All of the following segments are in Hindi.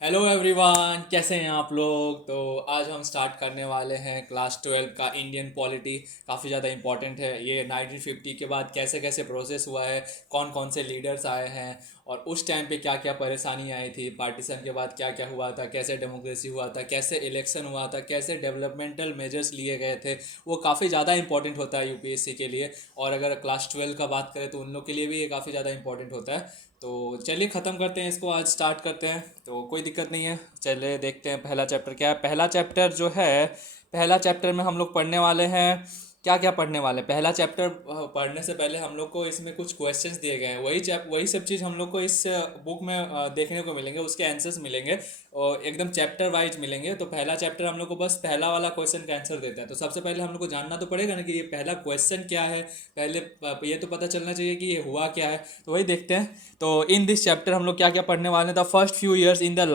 हेलो एवरीवन, कैसे हैं आप लोग। तो आज हम स्टार्ट करने वाले हैं क्लास 12 का इंडियन पॉलिटी। काफ़ी ज़्यादा इंपॉर्टेंट है ये। 1950 के बाद कैसे कैसे प्रोसेस हुआ है, कौन कौन से लीडर्स आए हैं और उस टाइम पे क्या क्या परेशानी आई थी, पार्टीशन के बाद क्या क्या हुआ था, कैसे डेमोक्रेसी हुआ था, कैसे इलेक्शन हुआ था, कैसे डेवलपमेंटल मेजर्स लिए गए थे। वो काफ़ी ज़्यादा इंपॉर्टेंट होता है यूपीएससी के लिए। और अगर क्लास 12 का बात करें तो उन लोग के लिए भी ये काफ़ी ज़्यादा इंपॉर्टेंट होता है। तो चलिए ख़त्म करते हैं इसको, आज स्टार्ट करते हैं। तो कोई दिक्कत नहीं है, चलिए देखते हैं पहला चैप्टर क्या है। पहला चैप्टर जो है, पहला चैप्टर में हम लोग पढ़ने वाले हैं क्या क्या पढ़ने वाले हैं। पहला चैप्टर पढ़ने से पहले हम लोग को इसमें कुछ क्वेश्चंस दिए गए हैं। वही सब चीज़ हम लोग को इस बुक में देखने को मिलेंगे, उसके आंसर्स मिलेंगे और एकदम चैप्टर वाइज मिलेंगे। तो पहला चैप्टर हम लोग को बस पहला वाला क्वेश्चन का आंसर देता है। तो सबसे पहले हम लोग को जानना तो पड़ेगा ना कि ये पहला क्वेश्चन क्या है। पहले ये तो पता चलना चाहिए कि ये हुआ क्या है। तो वही देखते हैं। तो इन दिस चैप्टर हम लोग क्या क्या पढ़ने वाले हैं। The first few years in the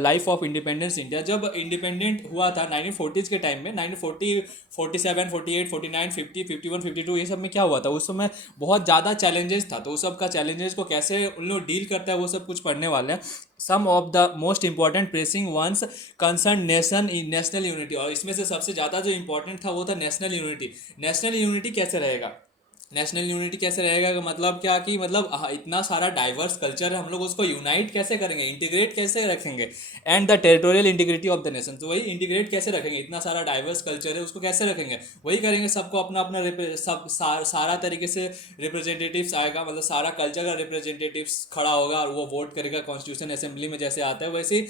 life of independence India. जब इंडिपेंडेंट हुआ था 1940s के टाइम में, 1940, 47, 48, 49, 50, 51, 52, ये सब में क्या हुआ था उस समय, बहुत ज़्यादा चैलेंजेस था। तो उस सब का चैलेंजेस को कैसे उन लोग डील करता है वो सब कुछ पढ़ने वाले हैं। Some of the most important pressing ones concern national unity. और इसमें से सबसे ज़्यादा जो इंपॉर्टेंट था वो था नेशनल यूनिटी। नेशनल यूनिटी कैसे रहेगा, नेशनल यूनिटी कैसे रहेगा का मतलब क्या कि मतलब इतना सारा डाइवर्स कल्चर है, हम लोग उसको यूनाइट कैसे करेंगे, इंटीग्रेट कैसे रखेंगे। And the territorial integrity of the nation. तो वही इंटीग्रेट कैसे रखेंगे, इतना सारा डाइवर्स कल्चर है उसको कैसे रखेंगे, वही करेंगे। सबको अपना अपना सारा तरीके से रिप्रेजेंटेटिव्स आएगा, मतलब सारा कल्चर का रिप्रेजेंटेटिव्स खड़ा होगा और वो वोट करेगा। कॉन्स्टिट्यूशन असेंबली में जैसे आता है वैसे ही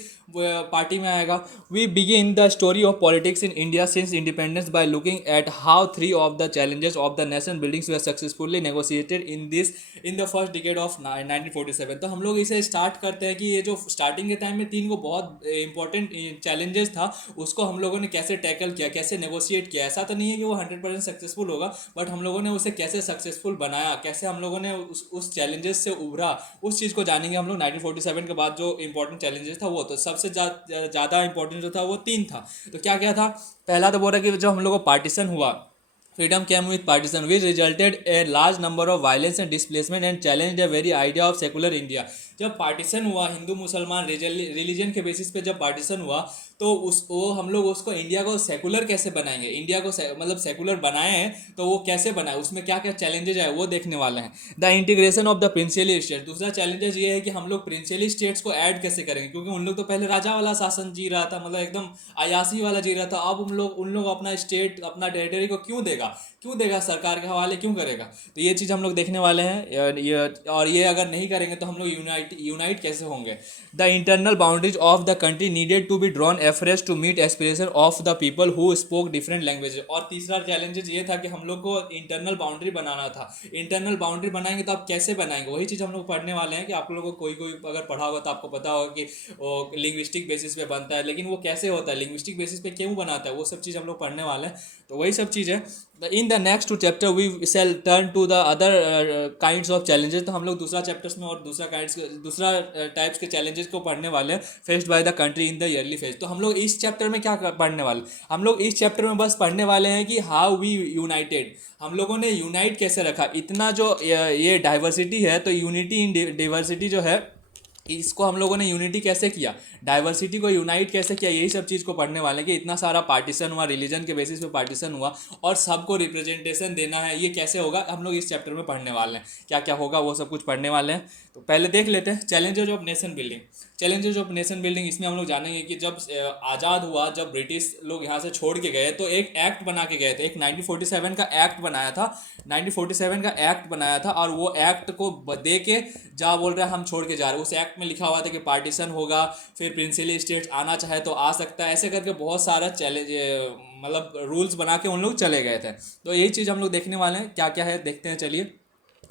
पार्टी में आएगा। We begin the story of politics in India since independence by looking at how three of the challenges of the nation buildings were successfully negotiated in the first decade of 1947। तो हम लोग इसे स्टार्ट करते हैं कि ये जो स्टार्टिंग के टाइम में तीन को बहुत इंपॉर्टेंट चैलेंजेस था उसको हम लोगों ने कैसे टैकल किया, कैसे नेगोशिएट किया। ऐसा तो नहीं है कि वो 100% सक्सेसफुल होगा, बट हम लोगों ने उसे कैसे सक्सेसफुल बनाया, कैसे हम लोगों ने उस चैलेंजेस से उभरा, उस चीज़ को जानेंगे हम लोग। 1947 के बाद जो इंपॉर्टेंट चैलेंजेस था वो, तो सबसे ज़्यादा इंपॉर्टेंट जो था वो तीन था। तो क्या क्या था। पहला तो बोल रहा कि जब हम लोग को पार्टीशन हुआ, freedom came with partition which resulted a large number of violence and displacement and challenged the very idea of secular India। जब पार्टीशन हुआ, हिंदू मुसलमान रिलीजन के बेसिस पे जब पार्टीशन हुआ, तो उस वो हम लोग उसको इंडिया को सेकुलर कैसे बनाएंगे, इंडिया को मतलब सेकुलर बनाए हैं तो वो कैसे बनाए, उसमें क्या क्या चैलेंजेज है वो देखने वाले हैं। The integration of the princely state. दूसरा चैलेंजेस ये है कि हम लोग प्रिंसियली स्टेट्स को ऐड कैसे करेंगे, क्योंकि उन लोग तो पहले राजा वाला शासन जी रहा था, मतलब एकदम अयासी वाला जी रहा था। अब उन लोग अपना स्टेट, अपना टेरिटरी को क्यों देगा, सरकार के हवाले क्यों करेगा। तो ये चीज़ हम लोग देखने वाले हैं। और ये अगर नहीं करेंगे तो हम लोग यूनाइट कैसे होंगे। The internal boundaries of the country needed to be drawn afresh to meet aspiration of the people who spoke different language. और तीसरा चैलेंजेस ये था कि हम लोग को इंटरनल बाउंड्री बनाना था। इंटरनल बाउंड्री बनाएंगे तो आप कैसे बनाएंगे, वही चीज़ हम लोग पढ़ने वाले हैं। कि आप लोगों को कोई कोई अगर पढ़ा होगा तो आपको पता होगा कि वो लिंग्विस्टिक बेसिस पे बनता है, लेकिन वो कैसे होता है, लिंग्विस्टिक बेसिस पे क्यों बनाता है, वो सब चीज़ हम लोग पढ़ने वाले हैं। तो वही सब चीज़ है। In the next chapter we shall turn to the other kinds of challenges. तो हम लोग दूसरा चैप्टर्स में और दूसरा टाइप्स के चैलेंजेस को पढ़ने वाले हैं faced by the country in the yearly phase. तो हम लोग इस चैप्टर में क्या पढ़ने वाले, हम लोग इस चैप्टर में बस पढ़ने वाले हैं कि हाउ वी यूनाइटेड, हम लोगों ने यूनाइट कैसे रखा। इतना जो ये डाइवर्सिटी है, तो यूनिटी इन डाइवर्सिटी जो है, इसको हम लोगों ने यूनिटी कैसे किया, डाइवर्सिटी को यूनाइट कैसे किया, यही सब चीज़ को पढ़ने वाले हैं। कि इतना सारा पार्टीशन हुआ, रिलीजन के बेसिस पे पार्टीशन हुआ और सबको रिप्रेजेंटेशन देना है, ये कैसे होगा, हम लोग इस चैप्टर में पढ़ने वाले हैं। क्या क्या होगा वो सब कुछ पढ़ने वाले हैं। तो पहले देख लेते हैं challenges of nation building. Challenges of nation building, इसमें हम लोग जानेंगे कि जब आज़ाद हुआ, जब ब्रिटिश लोग यहाँ से छोड़ के गए तो एक एक्ट बना के गए थे। एक 1947 का एक्ट बनाया था, 1947 का एक्ट बनाया था। और वो एक्ट को दे के जा बोल रहे हैं हम छोड़ के जा रहे हैं। उस एक्ट में लिखा हुआ था कि पार्टीशन होगा, फिर प्रिंसिपली स्टेट्स आना चाहे तो आ सकता है, ऐसे करके बहुत सारा चैलेंज मतलब रूल्स बना के उन लोग चले गए थे। तो यही चीज़ हम लोग देखने वाले हैं, क्या क्या है देखते हैं चलिए।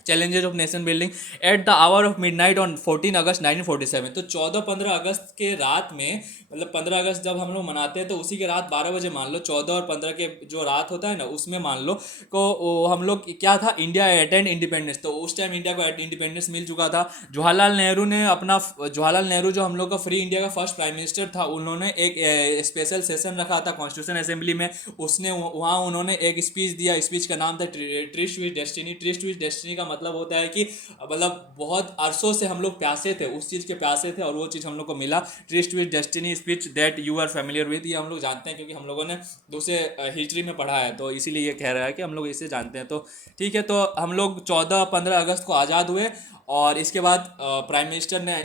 Challenges of nation building at the hour of midnight on 14 अगस्त 1947। तो 14-15 अगस्त के रात में, मतलब 15 अगस्त जब हम लोग मनाते हैं तो उसी के रात 12 बजे मान लो, 14 और 15 के जो रात होता है ना उसमें मान लो को हम लोग क्या था, इंडिया अटेंड इंडिपेंडेंस। तो उस टाइम इंडिया को इंडिपेंडेंस मिल चुका था। जवाहरलाल नेहरू ने अपना, जवाहरलाल नेहरू जो हम लोग का फ्री इंडिया का फर्स्ट प्राइम मिनिस्टर था, उन्होंने एक स्पेशल सेशन रखा था कॉन्स्टिट्यूशन असेंबली में। उसने वहाँ उन्होंने एक स्पीच दिया, स्पीच का नाम था tourist with destiny. Tourist with destiny का मतलब होता है कि मतलब बहुत अरसों से हम लोग प्यासे थे, उस चीज़ के प्यासे थे और वो चीज़ हम लोग को मिला। Tryst with destiny speech that you are familiar with, ये हम लोग जानते हैं क्योंकि हम लोगों ने दूसरे हिस्ट्री में पढ़ा है, तो इसीलिए ये कह रहा है कि हम लोग इसे जानते हैं। तो ठीक है, तो हम लोग 14-15 अगस्त को आज़ाद हुए और इसके बाद प्राइम मिनिस्टर ने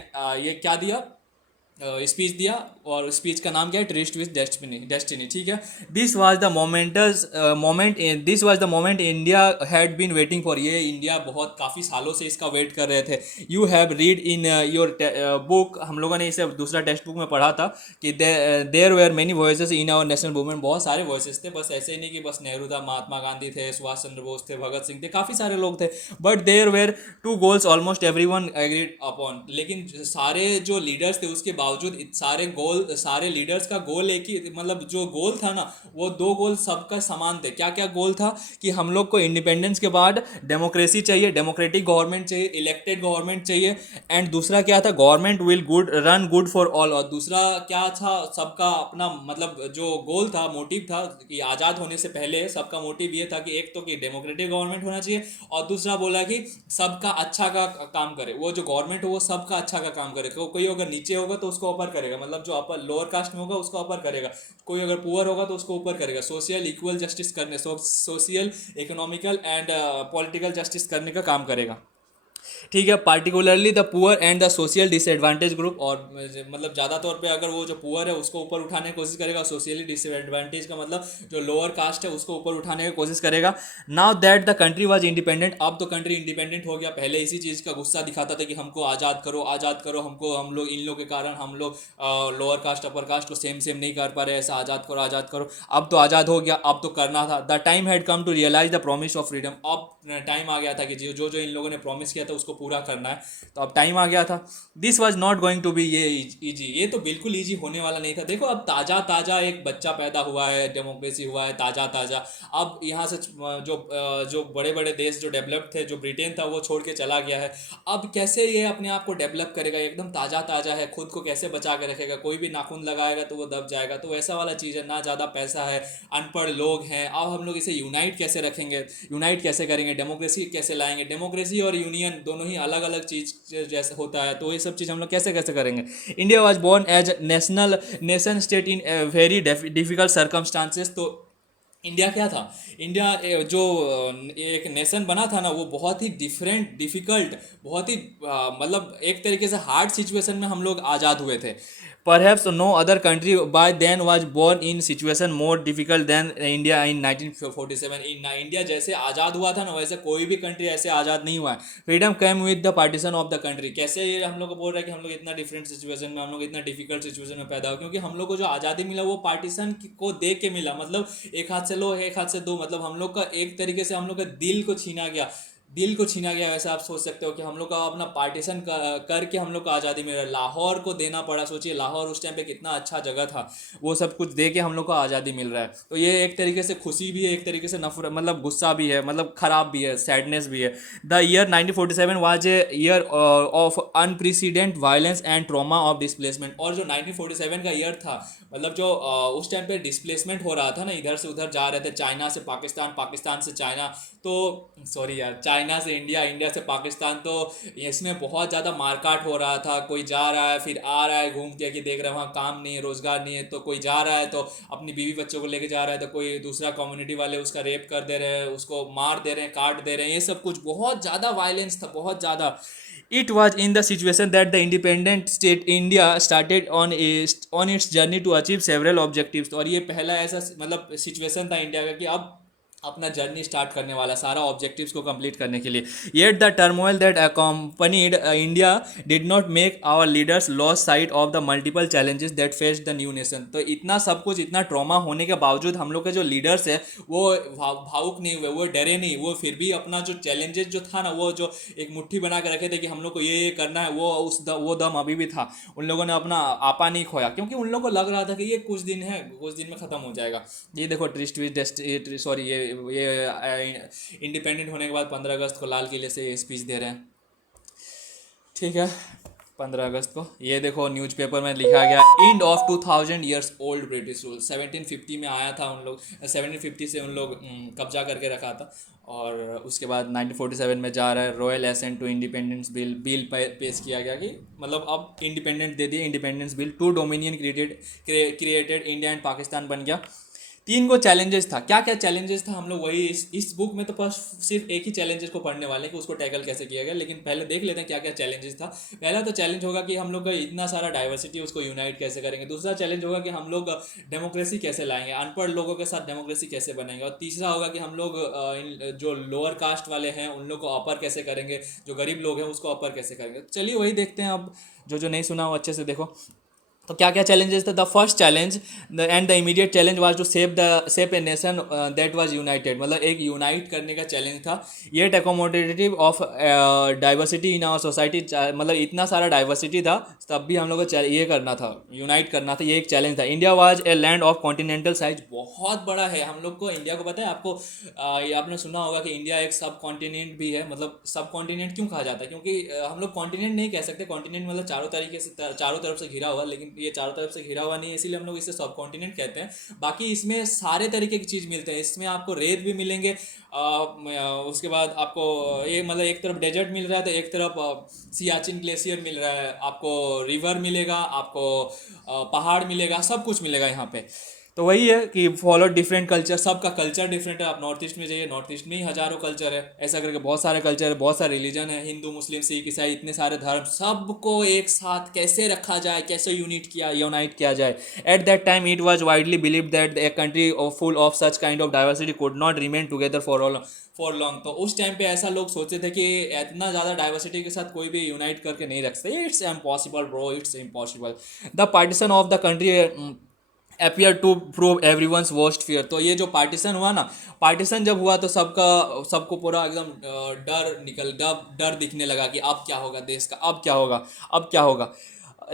ये क्या दिया, स्पीच दिया, और स्पीच का नाम क्या है, ट्रिस्ट विद डेस्टिनी डेस्टिनी ठीक है। This was the this was the moment India had been waiting for, ये इंडिया बहुत काफ़ी सालों से इसका वेट कर रहे थे। You have read in your book, हम लोगों ने इसे दूसरा टेक्स्ट बुक में पढ़ा था कि there were many voices in our national movement, बहुत सारे वॉइसेस थे, बस ऐसे ही नहीं कि बस नेहरू था, महात्मा गांधी थे, सुभाष चंद्र बोस थे, भगत सिंह थे, काफ़ी सारे लोग थे। But there were two goals almost everyone agreed upon, लेकिन सारे जो लीडर्स थे उसके बावजूद सारे लीडर्स का गोल एक ही, मतलब जो गोल था ना वो दो गोल सबका समान थे। क्या क्या गोल था कि हम लोग को इंडिपेंडेंस के बाद डेमोक्रेसी चाहिए, डेमोक्रेटिक गवर्नमेंट चाहिए, इलेक्टेड गवर्नमेंट चाहिए, एंड दूसरा क्या था, government will good for all, और दूसरा क्या था, सबका अपना मतलब जो गोल था, मोटिव था कि आज़ाद होने से पहले सबका मोटिव ये था कि एक तो कि डेमोक्रेटिक गवर्नमेंट होना चाहिए, और दूसरा बोला कि सबका अच्छा का काम करे, वो जो गवर्नमेंट हो वो सबका अच्छा का काम करे, कोई अगर नीचे होगा तो उसको ऊपर करेगा, मतलब जो अपर लोअर कास्ट में होगा उसको ऊपर करेगा, कोई अगर पुअर होगा तो उसको ऊपर करेगा, सोशल इक्वल जस्टिस करने, social economical and political justice करने का काम करेगा। ठीक है, particularly the poor and the social disadvantage group, और मतलब ज़्यादा तौर पे अगर वो जो पुअर है उसको ऊपर उठाने की कोशिश करेगा, सोशली डिसएडवांटेज का मतलब जो लोअर कास्ट है उसको ऊपर उठाने की कोशिश करेगा। Now that the country was independent, अब तो कंट्री इंडिपेंडेंट हो गया, पहले इसी चीज़ का गुस्सा दिखाता था कि हमको आज़ाद करो, आज़ाद करो हमको, हम लोग इन लोग के कारण हम लोग लोअर कास्ट अपर कास्ट को सेम सेम नहीं कर पा रहे, ऐसा आज़ाद करो आज़ाद करो। अब तो आज़ाद हो गया, अब तो करना था। The time had come to realise the promise of freedom, अब टाइम आ गया था कि जो जो इन लोगों ने प्रॉमिस किया था उसको पूरा करना है, तो अब टाइम आ गया था। This was not going to be ये ईजी, ये तो बिल्कुल ईजी होने वाला नहीं था। देखो अब ताज़ा ताज़ा एक बच्चा पैदा हुआ है, डेमोक्रेसी हुआ है ताज़ा ताज़ा, अब यहाँ से जो बड़े बड़े देश जो डेवलप थे, जो ब्रिटेन था वो छोड़ के चला गया है, अब कैसे ये अपने आप को डेवलप करेगा, एकदम ताज़ा ताज़ा है, खुद को कैसे बचा के रखेगा, कोई भी नाखून लगाएगा तो वो दब जाएगा, तो वैसा वाला चीज़ है, ना ज़्यादा पैसा है, अनपढ़ लोग हैं, अब हम लोग इसे यूनाइट कैसे रखेंगे, यूनाइट कैसे करेंगे, डेमोक्रेसी कैसे लाएंगे, डेमोक्रेसी और यूनियन दोनों ही अलग अलग चीज़ जैसे होता है, तो ये सब चीज़ हम लोग कैसे कैसे करेंगे। India was born as nation state in very difficult circumstances, तो इंडिया क्या था, इंडिया जो एक नेशन बना था ना वो बहुत ही डिफिकल्ट, बहुत ही मतलब एक तरीके से हार्ड सिचुएशन में हम लोग आज़ाद हुए थे। Perhaps no other country by then was born in situation more difficult than India in 1947। India जैसे आज़ाद हुआ था ना वैसे कोई भी कंट्री ऐसे आज़ाद नहीं हुआ है। Freedom came with the partition of the country, कैसे ये हम लोग को बोल रहा है कि हम लोग इतना डिफरेंट सिचुएशन में, हम लोग इतना डिफिकल्ट सिचुएशन में पैदा हो, क्योंकि हम लोग को जो आज़ादी मिला वो पार्टीशन को दे के मिला, मतलब एक हाथ से लो एक हाथ से दो, मतलब हम लोग का एक तरीके से हम लोग का दिल को छीना गया, दिल को छीना गया, वैसे आप सोच सकते हो कि हम लोग का अपना पार्टीशन करके हम लोग को आज़ादी मिल रहा है। लाहौर को देना पड़ा, सोचिए लाहौर उस टाइम पे कितना अच्छा जगह था, वो सब कुछ दे के हम लोग को आज़ादी मिल रहा है, तो ये एक तरीके से खुशी भी है, एक तरीके से नफरत, मतलब गुस्सा भी है, मतलब खराब भी है, सैडनेस भी है। The year 1947 was a year of unprecedented violence and trauma of displacement, और जो 1947 का ईयर था, मतलब जो उस टाइम पे डिस्प्लेसमेंट हो रहा था ना, इधर से उधर जा रहे थे, चाइना से पाकिस्तान, पाकिस्तान से चाइना, तो सॉरी यार, चाइना से इंडिया, इंडिया से पाकिस्तान, तो इसमें बहुत ज़्यादा मारकाट हो रहा था, कोई जा रहा है फिर आ रहा है घूम के कि देख रहा है वहाँ काम नहीं है, रोज़गार नहीं है, तो कोई जा रहा है तो अपनी बीवी बच्चों को लेके जा रहा है, तो कोई दूसरा कम्युनिटी वाले उसका रेप कर दे रहे हैं, उसको मार दे रहे हैं, काट दे रहे हैं, ये सब कुछ बहुत ज़्यादा वायलेंस था, बहुत ज़्यादा। It was in the situation that the independent state India started on its journey to achieve several objectives, और ये पहला ऐसा मतलब सिचुएशन था इंडिया का कि अब अपना जर्नी स्टार्ट करने वाला सारा ऑब्जेक्टिव्स को कंप्लीट करने के लिए। Yet the turmoil that accompanied India did not make our leaders lose sight of the multiple challenges that face the new nation, तो इतना सब कुछ, इतना ट्रॉमा होने के बावजूद हम लोग के जो लीडर्स है वो भावुक नहीं हुए, वो डरे नहीं, वो फिर भी अपना जो चैलेंजेस जो था ना, वो जो एक मुट्ठी बना के रखे थे कि हम लोग को ये करना है, वो दम अभी भी था, उन लोगों ने अपना आपा नहीं खोया, क्योंकि उन लोगों को लग रहा था कि ये कुछ दिन है, कुछ दिन में ख़त्म हो जाएगा। ये देखो ट्रिस्ट विद सॉरी ये इंडिपेंडेंट होने के बाद 15 अगस्त को लाल किले से स्पीच दे रहे हैं, ठीक है, 15 अगस्त को ये देखो न्यूज़पेपर में लिखा गया, end of 2000 years old British rule. 1750 में आया था उन लोग, 1750 से उन लोग कब्जा करके रखा था। और उसके बाद 1947 में जा रहा है, royal assent to independence bill पेश किया गया कि मतलब अब इंडिपेंडेंट दे दिए, independence bill to dominion created India and Pakistan बन गया। तीन को चैलेंजेस था, क्या क्या चैलेंजेस था हम लोग वही इस बुक में तो बस सिर्फ एक ही चैलेंजेस को पढ़ने वाले हैं कि उसको टैकल कैसे किया गया, लेकिन पहले देख लेते हैं क्या क्या चैलेंजेस था। पहला तो चैलेंज होगा कि हम लोग का इतना सारा डाइवर्सिटी उसको यूनाइट कैसे करेंगे। दूसरा चैलेंज होगा कि हम लोग डेमोक्रेसी कैसे लाएंगे, अनपढ़ लोगों के साथ डेमोक्रेसी कैसे बनाएंगे। और तीसरा होगा कि हम लोग जो लोअर कास्ट वाले हैं उन लोग को अपर कैसे करेंगे, जो गरीब लोग हैं उसको अपर कैसे करेंगे। चलिए वही देखते हैं अब, जो नहीं सुना हो अच्छे से देखो। तो क्या क्या चैलेंजेस थे। The first challenge and the immediate challenge was to save a nation that was united, मतलब एक यूनाइट करने का चैलेंज था। Yet accommodative of diversity in our society, मतलब इतना सारा डाइवर्सिटी था तब भी हम लोग को ये करना था, यूनाइट करना था, ये एक चैलेंज था। India was a land of continental size, बहुत बड़ा है हम लोग को इंडिया को, पता है आपको। ये आपने सुना होगा कि इंडिया एक सब कॉन्टिनेंट भी है। मतलब सब कॉन्टिनेंट क्यों कहा जाता है, क्योंकि हम लोग कॉन्टिनेंट नहीं कह सकते, कॉन्टिनेंट मतलब चारों तरीके से चारों तरफ से घिरा हुआ, लेकिन ये चारों तरफ से घिरा हुआ नहीं है, इसीलिए हम लोग इसे सब कॉन्टिनेंट कहते हैं। बाकी इसमें सारे तरीके की चीज़ मिलते हैं, इसमें आपको रेत भी मिलेंगे, उसके बाद आपको ये मतलब एक तरफ डेजर्ट मिल रहा है तो एक तरफ सियाचिन ग्लेशियर मिल रहा है, आपको रिवर मिलेगा, आपको पहाड़ मिलेगा, सब कुछ मिलेगा यहाँ पे। तो वही है कि फॉलो डिफरेंट कल्चर, सबका कल्चर डिफरेंट है। आप नॉर्थ ईस्ट में जाइए, नॉर्थ ईस्ट में ही हजारों कल्चर है, ऐसा करके बहुत सारे कल्चर है, बहुत सारे रिलीजन है, हिंदू मुस्लिम सिख ईसाई, इतने सारे धर्म, सबको एक साथ कैसे रखा जाए, कैसे यूनाइट किया जाए। At that time it was widely believe that a country full of such kind of diversity could not remain together for long. तो उस टाइम पे ऐसा लोग सोचते थे कि इतना ज़्यादा डाइवर्सिटी के साथ कोई भी यूनाइट करके नहीं रख सकते, it's impossible bro, it's impossible. The partition of the country appear to prove every one's worst fear. तो ये जो पार्टीशन हुआ ना, पार्टीशन जब हुआ तो सबको पूरा एकदम डर दिखने लगा कि अब क्या होगा देश का, अब क्या होगा, अब क्या होगा।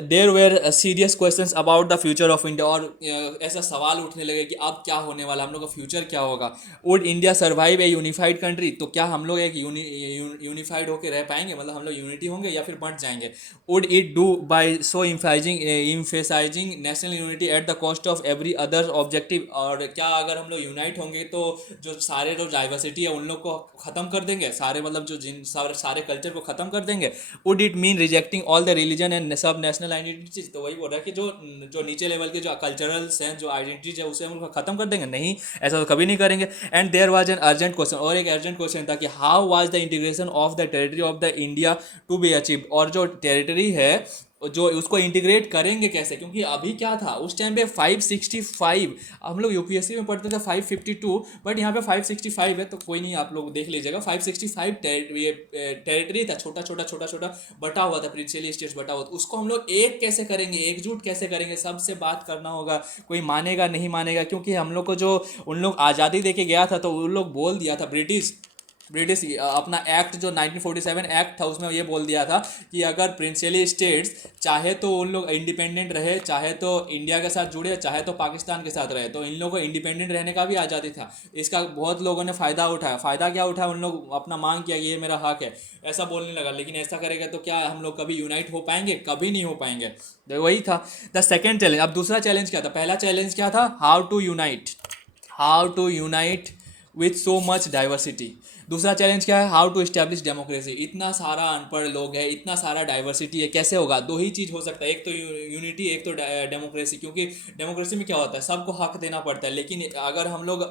There were serious questions about the future of India, और ऐसा सवाल उठने लगे कि अब क्या होने वाला, हम लोग का फ्यूचर क्या होगा। Would India survive A unified country, तो क्या हम लोग एक यूनिफाइड होकर रह पाएंगे, मतलब हम लोग यूनिटी होंगे या फिर बंट जाएंगे। Would it do by so emphasising national unity at the cost of every other objective, और क्या अगर हम लोग यूनाइट होंगे तो जो डाइवर्सिटी है उन लोग को ख़त्म कर देंगे, सारे मतलब सारे कल्चर को ख़त्म कर देंगे। Would it mean rejecting all the religion and सब नेशनल आइडेंटिटीज। तो वही बोल रहा है कि जो नीचे लेवल के जो कल्चरल्स हैं, जो आइडेंटिटीज है, उसे हम लोग ख़त्म कर देंगे, नहीं, ऐसा तो कभी नहीं करेंगे। And there was an urgent question, और एक अर्जेंट क्वेश्चन था कि how was the integration of the territory of the India to be achieve, और जो टेरिटरी है जो उसको इंटीग्रेट करेंगे कैसे, क्योंकि अभी क्या था उस टाइम पे 565, हम लोग यूपीएससी में पढ़ते थे 552, बट यहाँ पे 565 है, तो कोई नहीं, आप लोग देख लीजिएगा। 565 टेरिटरी था, छोटा छोटा बटा हुआ था, प्रिंसिपली स्टेट्स बटा हुआ था, उसको हम लोग एक कैसे करेंगे, एकजुट कैसे करेंगे, सबसे बात करना होगा, कोई मानेगा नहीं मानेगा, क्योंकि हम लोग को जो उन लोग आज़ादी दे के गया था तो उन लोग बोल दिया था, ब्रिटिश अपना एक्ट जो 1947 एक्ट था उसमें ये बोल दिया था कि अगर प्रिंसिपली स्टेट्स चाहे तो उन लोग इंडिपेंडेंट रहे, चाहे तो इंडिया के साथ जुड़े, चाहे तो पाकिस्तान के साथ रहे, तो इन लोगों को इंडिपेंडेंट रहने का भी आज़ादी था। इसका बहुत लोगों ने फ़ायदा उठाया। फ़ायदा क्या उठाया, उन लोग अपना मांग किया ये मेरा हक है, ऐसा बोलने लगा। लेकिन ऐसा करेगा तो क्या हम लोग कभी यूनाइट हो पाएंगे, कभी नहीं हो पाएंगे। तो वही था द सेकेंड चैलेंज। अब दूसरा चैलेंज क्या था, पहला चैलेंज क्या था, how to unite with so much diversity. दूसरा चैलेंज क्या है, हाउ टू इस्टेब्लिश डेमोक्रेसी। इतना सारा अनपढ़ लोग है, इतना सारा डाइवर्सिटी है, कैसे होगा। दो ही चीज़ हो सकता है, एक तो यूनिटी, एक तो डेमोक्रेसी। क्योंकि डेमोक्रेसी में क्या होता है, सबको हक देना पड़ता है, लेकिन अगर हम लोग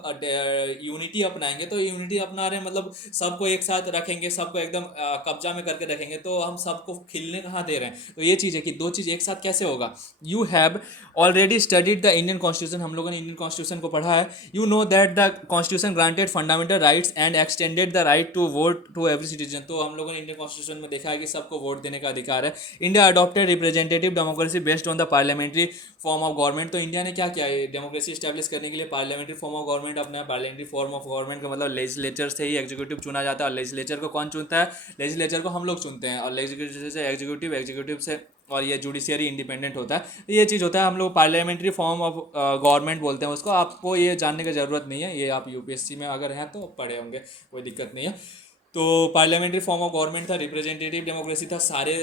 यूनिटी अपनाएंगे तो यूनिटी अपना रहे मतलब सबको एक साथ रखेंगे, सबको एकदम कब्जा में करके रखेंगे, तो हम सबको खिलने कहाँ दे रहे हैं। तो ये चीज़ है कि दो चीज़ एक साथ कैसे होगा। You have already studied the Indian constitution, हम लोगों ने इंडियन कॉन्स्टिट्यूशन को पढ़ा है। You know that the constitution granted fundamental rights and extended the right to vote to every citizen. तो हम लोगों ने इंडियन कॉन्स्टिट्यूशन में देखा है कि सबको वोट देने का अधिकार है। India adopted representative democracy based on the parliamentary form of government. तो इंडिया ने क्या किया है, डेमोक्रेसी स्टैब्लिश करने के लिए पार्लियामेंट्री फॉर्म ऑफ गवर्नमेंट अपना। पार्लियामेंट्री फॉर्म ऑफ गवर्नमेंट का मतलब लेजिस्लेचर से ही एग्जीक्यूटिव चुना जाता है, और लेजिस्लेचर को कौन चुनता है, लेजिस्लेचर को हम लोग चुनते हैं, और लेजिस्लेचर से एग्जीक्यूटिव से, और ये जुडिशियरी इंडिपेंडेंट होता है। ये चीज़ होता है, हम लोग पार्लियामेंट्री फॉर्म ऑफ गवर्नमेंट बोलते हैं उसको। आपको ये जानने की ज़रूरत नहीं है, ये आप यूपीएससी में अगर हैं तो पढ़े होंगे, कोई दिक्कत नहीं है। तो पार्लियामेंट्री फॉर्म ऑफ गवर्नमेंट था, रिप्रेजेंटेटिव डेमोक्रेसी था, सारे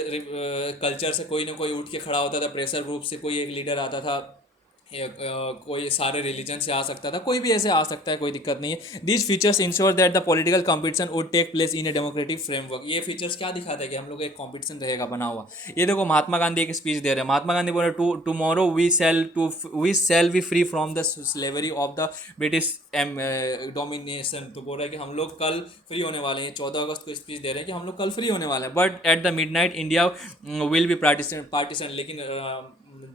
कल्चर से कोई ना कोई उठ के खड़ा होता था, प्रेशर ग्रुप से कोई एक लीडर आता था, कोई सारे रिलीजन से आ सकता था, कोई भी ऐसे आ सकता है, कोई दिक्कत नहीं है। These features ensure that the political competition would take place in a democratic framework. ये फीचर्स क्या दिखाता है कि हम लोग एक कंपटीशन रहेगा बना हुआ। ये देखो महात्मा गांधी एक स्पीच दे रहे हैं, महात्मा गांधी बोले tomorrow we shall be free from the slavery of the British domination. तो बोल रहे हैं कि हम लोग कल फ्री होने वाले हैं, 14 अगस्त को स्पीच दे रहे हैं कि हम लोग कल फ्री होने वाले हैं, but at the mid night India will be partition. लेकिन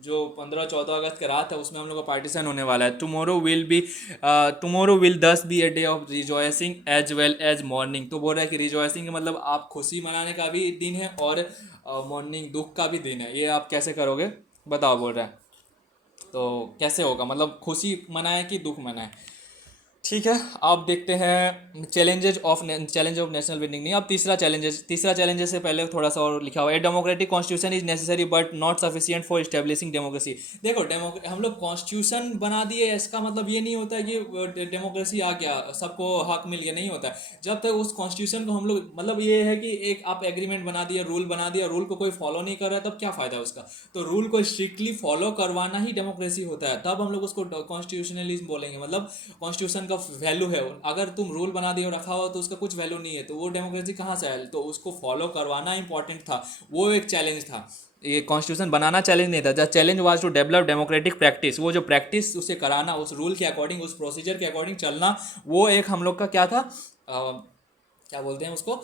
जो 15-14 अगस्त के रात है उसमें हम लोग का पार्टीशन होने वाला है। Tomorrow will this be a day of rejoicing as well as mourning. तो बोल रहा है कि रिजॉइसिंग मतलब आप खुशी मनाने का भी दिन है और मॉर्निंग दुख का भी दिन है। ये आप कैसे करोगे बताओ, बोल रहा है। तो कैसे होगा, मतलब खुशी मनाए कि दुख मनाए। ठीक है, अब देखते हैं चैलेंज ऑफ नेशनल विनिंग। नहीं, अब तीसरा चैलेंजेस से पहले थोड़ा सा और लिखा हुआ है, democratic constitution is necessary but not sufficient for establishing democracy. देखो हम लोग कॉन्स्टिट्यूशन बना दिए, इसका मतलब ये नहीं होता है कि डेमोक्रेसी आ गया, सबको हक मिल गया, नहीं होता है। जब तक उस कॉन्स्टिट्यूशन को हम लोग, मतलब ये है कि एक आप एग्रीमेंट बना दिया, रूल बना दिया, रूल को कोई फॉलो नहीं कर रहा है, तब क्या फायदा है उसका। तो रूल को स्ट्रिक्टली फॉलो करवाना ही डेमोक्रेसी होता है, तब हम लोग उसको कॉन्स्टिट्यूशनलिज्म बोलेंगे। मतलब कॉन्स्टिट्यूशन का वैल्यू है, अगर तुम रूल बना दिए और रखा हो तो उसका कुछ वैल्यू नहीं है, तो वो डेमोक्रेसी कहाँ से आया। तो उसको फॉलो करवाना इंपॉर्टेंट था, वो एक चैलेंज था। ये कॉन्स्टिट्यूशन बनाना चैलेंज नहीं था, the challenge was to develop democratic practice. वो जो प्रैक्टिस उसे कराना, उस रूल के अकॉर्डिंग, उस प्रोसीजर के अकॉर्डिंग चलना, वो एक हम लोग का क्या था, क्या बोलते हैं उसको,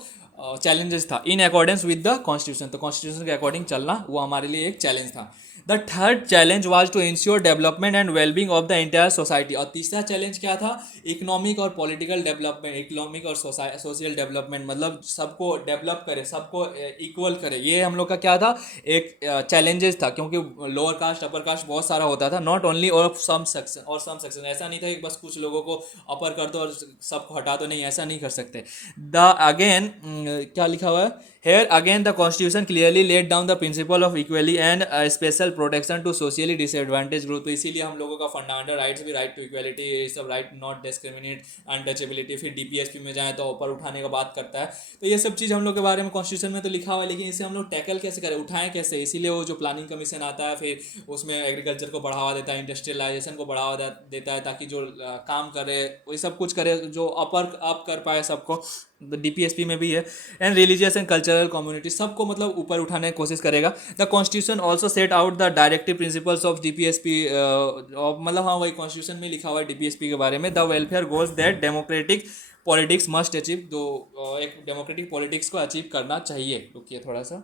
चैलेंजेस था in accordance with the constitution. तो कॉन्स्टिट्यूशन के अकॉर्डिंग चलना वो हमारे लिए एक चैलेंज था। The third challenge was to ensure development and wellbeing of the entire society. और तीसरा चैलेंज क्या था, इकोनॉमिक और पॉलिटिकल डेवलपमेंट, इकोनॉमिक और सोशल डेवलपमेंट, मतलब सबको डेवलप करे, सबको इक्वल करे। ये हम लोग का क्या था, एक चैलेंजेस था, क्योंकि लोअर कास्ट अपर कास्ट बहुत सारा होता था, नॉट ओनली और सम सेक्शन। ऐसा नहीं था कि बस कुछ लोगों को अपर कर दो और सबको हटा दो, नहीं, ऐसा नहीं कर सकते। द अगेन क्या लिखा हुआ है, here again the constitution clearly let down the principle of equally and special protection to socially disadvantage group. तो इसीलिए हम लोगों का फंडामेंटल राइट्स भी, राइट टू इक्वलिटी, ये सब राइट, नॉट डिस्क्रिमिनेट, अनटचेबिलिटी। फिर डीपीएसपी में जाए तो ऊपर उठाने का बात करता है। तो ये सब चीज़ हम लोग के बारे में कॉन्स्टिट्यूशन में तो लिखा हुआ है, लेकिन इसे हम लोग टैकल कैसे करें, उठाएं कैसे। इसीलिए वो जो प्लानिंग कमीशन आता है, फिर उसमें एग्रीकल्चर को बढ़ावा देता है, इंडस्ट्रियलाइजेशन को बढ़ावा देता है, ताकि जो काम करे वही सब कुछ करे, जो अपर अप कर पाए सबको। डीपीएसपी में भी है। And religious and cultural community, सबको मतलब ऊपर उठाने की कोशिश करेगा। The constitution also set out the directive principles of DPSP. मतलब हाँ, वही कॉन्स्टिट्यूशन में लिखा हुआ है डीपीएसपी के बारे में। The welfare goals that democratic politics must achieve. जो एक डेमोक्रेटिक पॉलिटिक्स को अचीव करना चाहिए। रुकिए थोड़ा सा।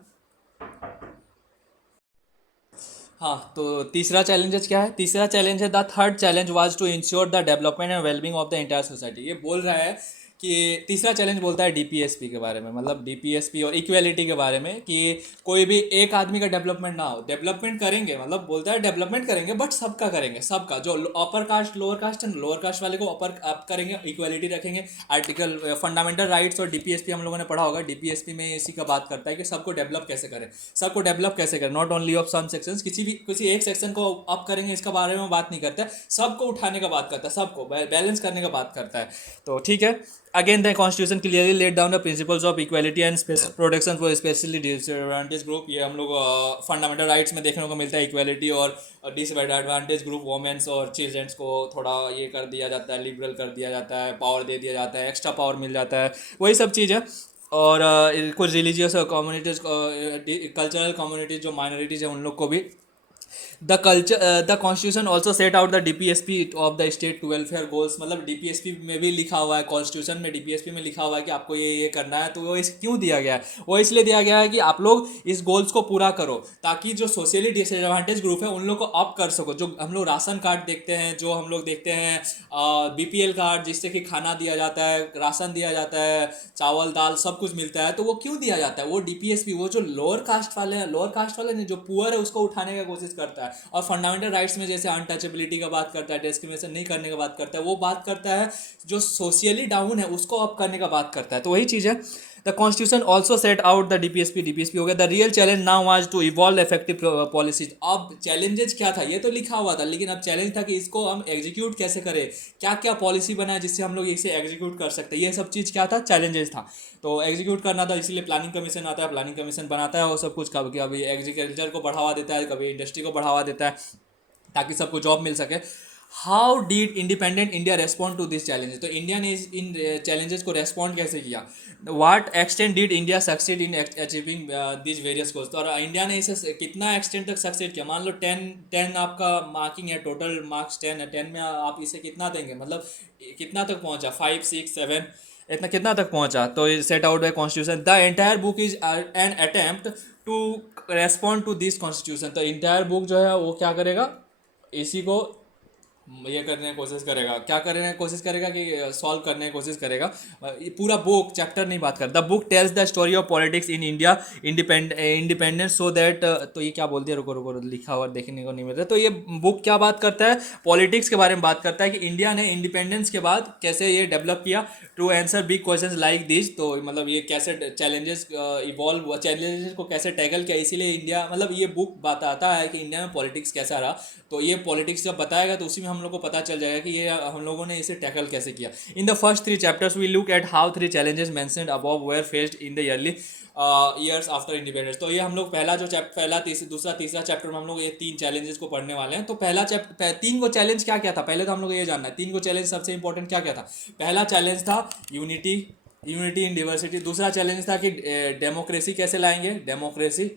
हाँ, तो तीसरा चैलेंज क्या है, तीसरा चैलेंज है, the third challenge was to ensure the development and wellbeing of the entire society. ये बोल रहा है कि तीसरा चैलेंज बोलता है डीपीएसपी के बारे में, मतलब डीपीएसपी और इक्वेलिटी के बारे में, कि कोई भी एक आदमी का डेवलपमेंट ना हो। डेवलपमेंट करेंगे, मतलब बोलता है डेवलपमेंट करेंगे, बट सबका करेंगे, सबका, जो अपर कास्ट लोअर कास्ट है, लोअर कास्ट वाले को अपर अप करेंगे, इक्वेलिटी रखेंगे। आर्टिकल फंडामेंटल राइट्स और डीपीएसपी हम लोगों ने पढ़ा होगा, डीपीएसपी में इसी का बात करता है कि सबको डेवलप कैसे करें, सबको डेवलप कैसे करें, not only of some sections. किसी एक सेक्शन को अप करेंगे इसका बारे में बात नहीं करता है, सबको उठाने का बात करता है, सबको बैलेंस करने का बात करता है। तो ठीक है, again the constitution clearly let down the principles of equality and protection for specially disadvantage group. ये हम लोग फंडामेंटल राइट्स में देखने को मिलता है, इक्वालिटी और डिसएडवांटेज ग्रुप, वोमेंस और चिल्ड्रंस को थोड़ा ये कर दिया जाता है, लिबरल कर दिया जाता है, पावर दे दिया जाता है, एक्स्ट्रा पावर मिल जाता है, वही सब चीज़ है। और कुछ रिलीजियस कम्युनिटीज़, कल्चरल कम्युनिटीज जो माइनॉरिटीज़ हैं उन लोग को भी। The constitution also set out the DPSP of the state to welfare goals. मतलब डीपीएसपी में भी लिखा हुआ है, कॉन्स्टिट्यूशन में डीपीएसपी में लिखा हुआ है कि आपको ये करना है। तो वो क्यों दिया गया है, वो इसलिए दिया गया है कि आप लोग इस गोल्स को पूरा करो, ताकि जो सोशली डिसएडवांटेज ग्रुप है उन लोग को अप कर सको। जो हम लोग राशन कार्ड देखते हैं, जो हम लोग देखते हैं बीपीएल कार्ड, जिससे कि खाना दिया जाता है, राशन दिया जाता है, चावल दाल सब कुछ मिलता है, तो वो क्यों दिया जाता है, वो डीपीएसपी, वो जो लोअर कास्ट वाले हैं, लोअर कास्ट वाले नहीं, जो पुअर है उसको उठाने की कोशिश करता है। और फंडामेंटल राइट्स में जैसे अनटचेबिलिटी का बात करता है, डिस्क्रिमिनेशन नहीं करने का बात करता है, वो बात करता है जो सोशली डाउन है उसको अप करने का बात करता है। तो वही चीज़ है। The constitution also set out the DPSP हो गया। The real challenge now was to evolve effective policies. अब चैलेंजेस क्या था, ये तो लिखा हुआ था, लेकिन अब चैलेंज था कि इसको हम एग्जीक्यूट कैसे करें, क्या क्या पॉलिसी बनाए जिससे हम लोग इसे एग्जीक्यूट कर सकते हैं। ये सब चीज़ क्या था, चैलेंजेस था। तो एग्जीक्यूट करना था, इसीलिए प्लानिंग कमीशन आता है, प्लानिंग कमीशन बनाता है वो सब कुछ, कभी कभी एग्रीकल्चर को बढ़ावा देता है, कभी इंडस्ट्री को बढ़ावा देता है ताकि सबको जॉब मिल सके। How did independent India respond to this challenges, तो इंडिया ने इन चैलेंजेस को रेस्पॉन्ड कैसे किया। What extent did India succeed in achieving this various goals, तो और इंडिया ने इसे कितना एक्सटेंट तक सक्सेड किया। मान लो 10 आपका मार्किंग है, टोटल मार्क्स 10 है, 10 में आप इसे कितना देंगे, मतलब कितना तक पहुंचा, 5 6 7 इतना कितना तक पहुंचा। तो set out by constitution, the entire book is an attempt to respond to this constitution. तो इंटायर बुक जो है वो क्या करेगा, इसी को ये करने की कोशिश करेगा, क्या करने की कोशिश करेगा कि सॉल्व करने की कोशिश करेगा। ये पूरा बुक चैप्टर नहीं बात करता। The book tells the story of politics in India independence so that, तो ये क्या बोलती है, रुको रुको लिखा हुआ देखने को नहीं मिलता। तो ये बुक क्या बात करता है, पॉलिटिक्स के बारे में बात करता है कि इंडिया ने इंडिपेंडेंस के बाद कैसे ये डेवलप किया to answer big questions like this. तो मतलब ये कैसे चैलेंजेस इवॉल्व हुआ, चैलेंजेस को कैसे टैकल किया, इसीलिए इंडिया, मतलब ये बुक बताता है कि इंडिया में पॉलिटिक्स कैसा रहा। तो ये पॉलिटिक्स जब बताएगा तो उसी में हम लोग को पता चल जाएगा कि ये हम लोगों ने इसे टैकल कैसे किया। In the first 3 chapters we look at how 3 challenges mentioned above were faced in the years after independence. तो ये हम लोग पहला जो पहला दूसरा तीसरा चैप्टर में हम लोग ये 3 चैलेंजेस को पढ़ने वाले हैं। तो पहला चैप्टर 3 को चैलेंज क्या क्या था, पहले तो हम लोग ये जानना है 3 को चैलेंज सबसे इंपॉर्टेंट क्या क्या था। पहला चैलेंज था यूनिटी, यूनिटी इन डिवर्सिटी। दूसरा चैलेंज था कि डेमोक्रेसी कैसे लाएंगे, डेमोक्रेसी।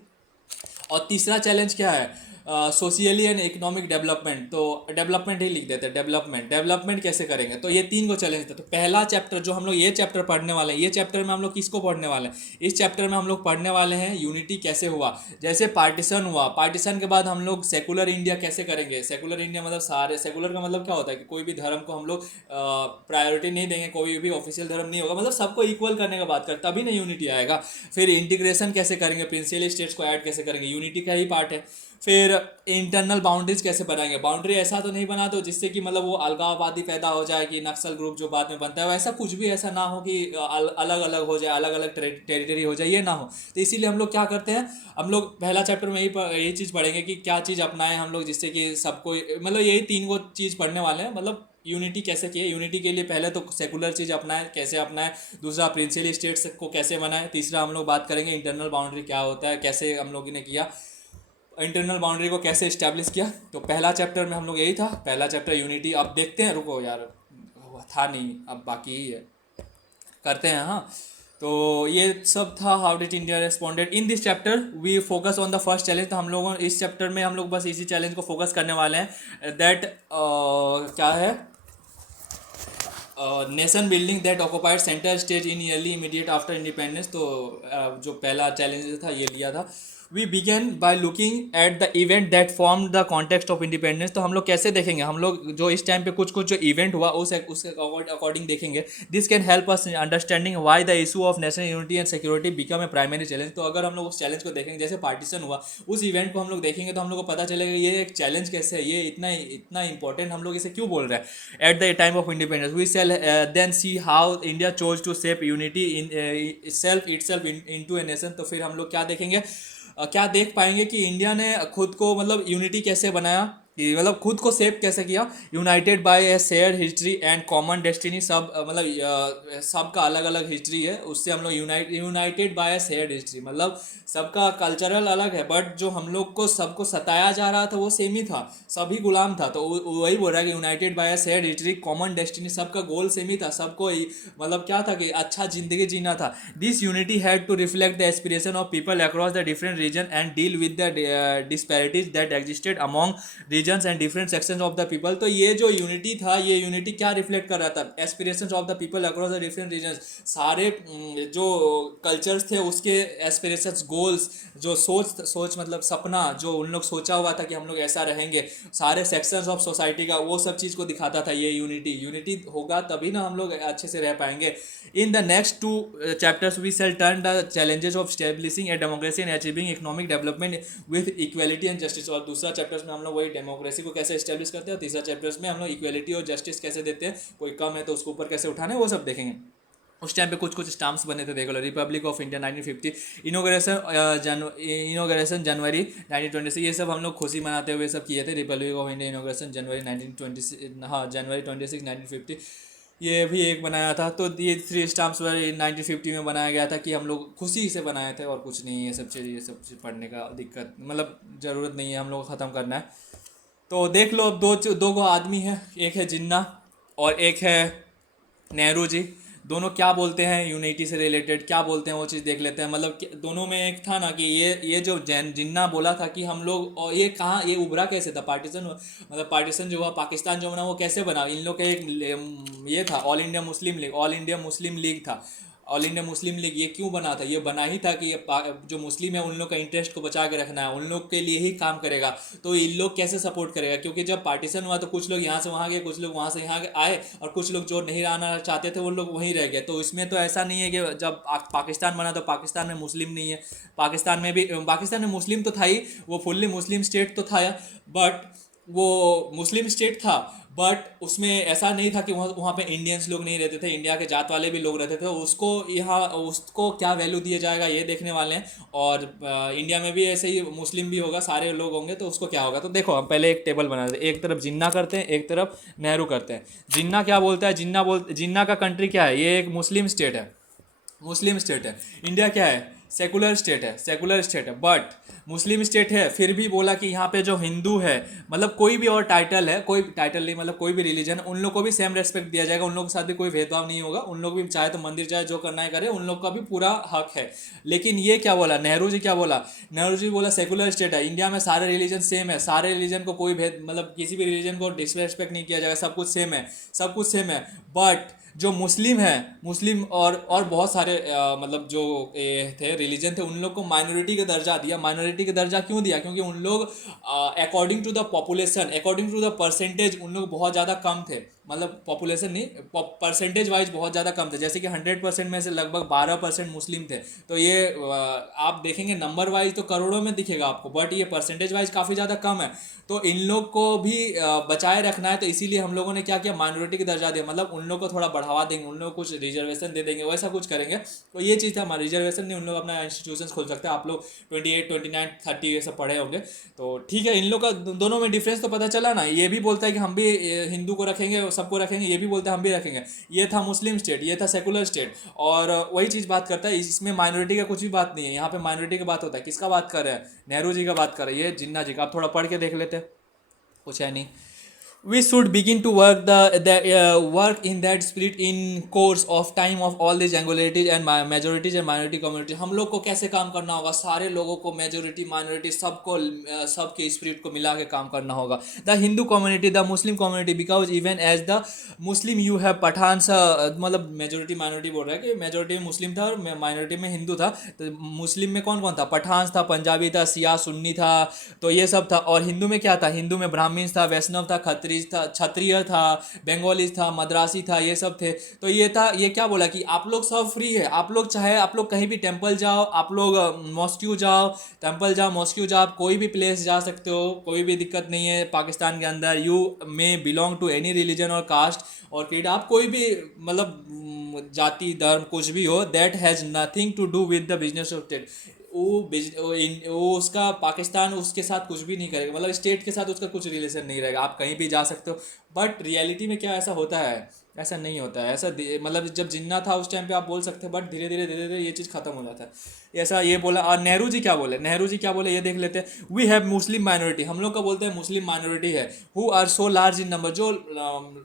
और तीसरा चैलेंज क्या है, सोशियली एंड इकोनॉमिक डेवलपमेंट। तो डेवलपमेंट ही लिख देते हैं, डेवलपमेंट, डेवलपमेंट कैसे करेंगे। तो ये 3 को चैलेंज था। तो पहला चैप्टर जो हम लोग ये चैप्टर पढ़ने वाले हैं, ये चैप्टर में हम लोग किसको पढ़ने वाले हैं, इस चैप्टर में हम लोग पढ़ने वाले हैं यूनिटी कैसे हुआ। जैसे पार्टीशन हुआ, पार्टीशन के बाद हम लोग सेकुलर इंडिया कैसे करेंगे। सेकुलर इंडिया मतलब सारे, सेकुलर का मतलब क्या होता है कि कोई भी धर्म को हम लोग प्रायोरिटी नहीं देंगे, कोई भी ऑफिशियल धर्म नहीं होगा, मतलब सबको इक्वल करने का बात करते, तभी ना यूनिटी आएगा। फिर इंटीग्रेशन कैसे करेंगे, प्रिंसिपल स्टेट्स को ऐड कैसे करेंगे, यूनिटी का ही पार्ट है। फिर इंटरनल बाउंड्रीज कैसे बनाएंगे, बाउंड्री ऐसा तो नहीं बना दो जिससे कि मतलब वो अलगाववादी पैदा हो जाए, कि नक्सल ग्रुप जो बाद में बनता है वैसा कुछ भी ऐसा ना हो कि अलग अलग हो जाए, अलग अलग टेरिटरी हो जाए, ये ना हो। तो इसीलिए हम लोग क्या करते हैं, हम लोग पहला चैप्टर में यही चीज़ पढ़ेंगे कि क्या चीज़ अपनाएं हम लोग जिससे कि सबको, मतलब यही 3 को चीज़ पढ़ने वाले हैं। मतलब यूनिटी कैसे किए, यूनिटी के लिए पहले तो सेकुलर चीज़ अपनाएं, कैसे अपनाएं। दूसरा प्रिंसिपल स्टेट्स को कैसे बनाएं। तीसरा हम लोग बात करेंगे इंटरनल बाउंड्री क्या होता है, कैसे हम लोग ने किया, इंटरनल बाउंड्री को कैसे इस्टेब्लिश किया। तो पहला चैप्टर में हम लोग यही था, पहला चैप्टर यूनिटी। अब देखते हैं, रुको यार था नहीं, अब बाकी ही है, करते हैं। हाँ, तो ये सब था how did India responded in this chapter. We focus on the first challenge. तो हम लोगों इस चैप्टर में हम लोग बस इसी चैलेंज को फोकस करने वाले हैं, दैट क्या है, nation building that occupied centre stage in early immediate after independence. तो जो पहला चैलेंज था ये लिया था। We began by looking at the event that form the context of independence. तो हम लोग कैसे देखेंगे, हम लोग जो इस टाइम पे कुछ कुछ जो इवेंट हुआ उसके अकॉर्डिंग देखेंगे। This can help us understanding why the issue of national unity and security become a primary challenge. तो अगर हम लोग उस चैलेंज को देखेंगे, जैसे पार्टीशन हुआ, उस इवेंट को हम लोग देखेंगे तो हम लोग को पता चलेगा ये एक चैलेंज कैसे है, ये इतना इतना इंपॉर्टेंट, हम लोग इसे क्यों बोल रहे हैं। At the time of independence we shall then see how India chose to shape unity in self itself into a nation. तो फिर हम लोग क्या देखेंगे, क्या देख पाएंगे कि इंडिया ने खुद को, मतलब यूनिटी कैसे बनाया, कि मतलब खुद को सेव कैसे किया। United by a share history and common destiny. सब मतलब सबका अलग अलग हिस्ट्री है, उससे हम लोग United by a share history, मतलब सबका कल्चरल अलग है, बट जो हम लोग को सबको सताया जा रहा था वो सेम ही था, सभी गुलाम था। तो वही बोल रहा है कि United by a share history common destiny, सबका गोल सेम ही था, सबको मतलब क्या था कि अच्छा जिंदगी जीना था। This unity had to reflect the aspiration of people across the different region and deal with the disparities that existed among regions and different sections of the people. तो ये जो यूनिटी था, ये यूनिटी क्या रिफ्लेक्ट कर रहा था, aspirations of the people across the different regions. सारे जो कल्चर्स थे उसके एस्पिरेशंस, गोल्स, जो सोच मतलब सपना जो उन लोग सोचा हुआ था कि हम लोग ऐसा रहेंगे, सारे सेक्शंस ऑफ सोसाइटी का, वो सब चीज़ को दिखाता था ये यूनिटी। यूनिटी होगा तभी ना हम लोग अच्छे से रह पाएंगे। इन the next 2 chapters we shall turn the challenges of establishing a democracy and achieving economic development with equality and justice। और दूसरा चैप्टर्स में हम लोग वही डेमोक्रेसी को कैसे एस्टेब्लिश करते हैं, और तीसरा चैप्टर्स में हम लोग इक्वलिटी और जस्टिस कैसे देते हैं, कोई कम है तो उसको ऊपर कैसे उठाना है, वो सब देखेंगे। उस टाइम पे कुछ कुछ स्टाम्प्स बने थे, देख लो, रिपब्लिक ऑफ इंडिया 1950, इनोग्रेशन जनवरी 1926, ये सब हम लोग खुशी मनाते हुए सब किए थे। रिपब्लिक ऑफ इंडिया इनोग्रेशन जनवरी 1926, हाँ जनवरी 26 1950, ये भी एक बनाया था। तो ये थ्री स्टाम्प्स 1950 में बनाया गया था कि हम लोग खुशी से बनाए थे, और कुछ नहीं, ये सब चीज़ पढ़ने का दिक्कत मतलब ज़रूरत नहीं है, हम लोग को ख़त्म करना है। तो देख लो, अब दो गो आदमी है, एक है जिन्ना और एक है नेहरू जी। दोनों क्या बोलते हैं यूनिटी से रिलेटेड, क्या बोलते हैं वो चीज़ देख लेते हैं। मतलब दोनों में एक था ना कि ये जो जैन जिन्ना बोला था कि हम लोग, और ये कहाँ, ये उभरा कैसे था पार्टीशन, मतलब पार्टीशन जो हुआ, पाकिस्तान जो बना वो कैसे बना, इन लोग का एक ये था all India Muslim league, all India Muslim league था। ऑल इंडिया मुस्लिम लीग ये क्यों बना था, ये बना ही था कि जो मुस्लिम है उन लोग का इंटरेस्ट को बचा के रखना है, उन लोग के लिए ही काम करेगा। तो इन लोग कैसे सपोर्ट करेगा, क्योंकि जब पार्टीशन हुआ तो कुछ लोग यहाँ से वहाँ गए, कुछ लोग वहाँ से यहाँ आए, और कुछ लोग जो नहीं आना चाहते थे वो लोग वहीं रह गए। तो इसमें तो ऐसा नहीं है कि जब पाकिस्तान बना तो पाकिस्तान में मुस्लिम नहीं है, पाकिस्तान में मुस्लिम तो था ही, वो फुल्ली मुस्लिम स्टेट तो था, बट वो मुस्लिम स्टेट था, बट उसमें ऐसा नहीं था कि वहाँ वहाँ पे इंडियंस लोग नहीं रहते थे, इंडिया के जात वाले भी लोग रहते थे। उसको यहाँ उसको क्या वैल्यू दिया जाएगा ये देखने वाले हैं। और इंडिया में भी ऐसे ही मुस्लिम भी होगा, सारे लोग होंगे, तो उसको क्या होगा। तो देखो, हम पहले एक टेबल बना देते हैं, एक तरफ जिन्ना करते हैं, एक तरफ नेहरू करते हैं। जिन्ना क्या बोलता है, जिन्ना का कंट्री क्या है, ये एक मुस्लिम स्टेट है, मुस्लिम स्टेट है। इंडिया क्या है, सेकुलर स्टेट है, सेकुलर स्टेट है, बट मुस्लिम स्टेट है। फिर भी बोला कि यहाँ पे जो हिंदू है, मतलब कोई भी और टाइटल है, कोई टाइटल नहीं, मतलब कोई भी रिलीजन है, उन लोग को भी सेम रेस्पेक्ट दिया जाएगा, उन लोग के साथ भी कोई भेदभाव नहीं होगा, उन लोग भी चाहे तो मंदिर जाए, जो करना है करे, उन लोग का भी पूरा हक है। लेकिन ये क्या बोला नेहरू जी, क्या बोला नेहरू जी, बोला सेकुलर स्टेट है, इंडिया में सारे रिलीजन सेम है, सारे रिलीजन को कोई भेद, मतलब किसी भी रिलीजन को डिसरेस्पेक्ट नहीं किया जाएगा, सब कुछ सेम है, सब कुछ सेम है। बट जो मुस्लिम है, मुस्लिम और बहुत सारे मतलब जो थे रिलीजन थे, उन लोग को माइनॉरिटी का दर्जा दिया। माइनॉरिटी का दर्जा क्यों दिया, क्योंकि उन लोग according to the population, according to the percentage, उन लोग बहुत ज़्यादा कम थे, मतलब पॉपुलेशन नहीं, परसेंटेज वाइज बहुत ज़्यादा कम थे। जैसे कि 100% में से लगभग 12% मुस्लिम थे। तो ये आप देखेंगे नंबर वाइज तो करोड़ों में दिखेगा आपको, बट ये परसेंटेज वाइज काफ़ी ज़्यादा कम है। तो इन लोग को भी बचाए रखना है, तो इसीलिए हम लोगों ने क्या किया, माइनॉरिटी का दर्जा दिया, मतलब उन लोग को थोड़ा बढ़ावा देंगे, उन लोग को कुछ रिजर्वेशन दे देंगे, वैसा कुछ करेंगे। तो ये चीज़ था हमारा, रिजर्वेशन नहीं, उन लोग अपना इंस्टीट्यूशन खोल सकते हैं। आप लोग 28 29 30 ये सब पढ़े होंगे, तो ठीक है। इन लोग का दोनों में डिफरेंस तो पता चला ना। ये भी बोलता है कि हम भी हिंदू को रखेंगे, सबको रखेंगे, ये भी बोलता है हम भी रखेंगे। ये था मुस्लिम स्टेट, ये था सेकुलर स्टेट, और वही चीज़ बात करता है। इसमें माइनॉरिटी का कुछ भी बात नहीं है, यहाँ पे माइनॉरिटी की बात होता है। किसका बात कर रहे हैं, नेहरू जी का बात कर रहे हैं, ये जिन्ना जी का। आप थोड़ा पढ़ के देख लेते हैं, कुछ है नहीं। We should begin to work in that spirit in course of time of all these angularities and majorities and minority communities। हम लोग को कैसे काम करना होगा, सारे लोगों को, मेजोरिटी माइनॉरिटी सबको, सबके स्पिरिट को मिला के काम करना होगा। The Hindu community, the Muslim community, because even as the Muslim you have Pathans, मतलब मेजोरिटी माइनॉरिटी बोल रहा है कि मेजोरिटी में मुस्लिम था और माइनॉरिटी में हिंदू था। तो मुस्लिम में कौन कौन था, पठान्स था, पंजाबी था, सिया सुन्नी था, तो ये सब था। और हिंदू में क्या था, हिंदू में ब्राह्मण था, वैष्णव था, क्षत्रिय था, बंगाली था, मद्रासी था, ये सब थे। तो ये था, ये क्या बोला कि आप लोग सब फ्री है, आप लोग चाहे आप लोग कहीं भी टेंपल जाओ, आप लोग मॉस्क्यू जाओ, टेंपल जाओ, मॉस्क्यू जाओ, आप कोई भी प्लेस जा सकते हो, कोई भी दिक्कत नहीं है पाकिस्तान के अंदर। You may belong to any religion और कास्ट और क्रीड, आप कोई भी मतलब जाति धर्म कुछ भी हो, that has nothing to do with the business of state. वो उसका पाकिस्तान उसके साथ कुछ भी नहीं करेगा, मतलब स्टेट के साथ उसका कुछ रिलेशन नहीं रहेगा, आप कहीं भी जा सकते हो। बट रियलिटी में क्या ऐसा होता है, ऐसा नहीं होता है। ऐसा मतलब जब जिन्ना था उस टाइम पे आप बोल सकते हैं, बट धीरे धीरे ये चीज़ खत्म हो जाता है। ऐसा ये बोला। और नेहरू जी क्या बोले, नेहरू जी क्या बोले ये देख लेते हैं। वी हैव मुस्लिम माइनॉरिटी, हम लोग का बोलते हैं मुस्लिम माइनॉरिटी है, who are so large in number, जो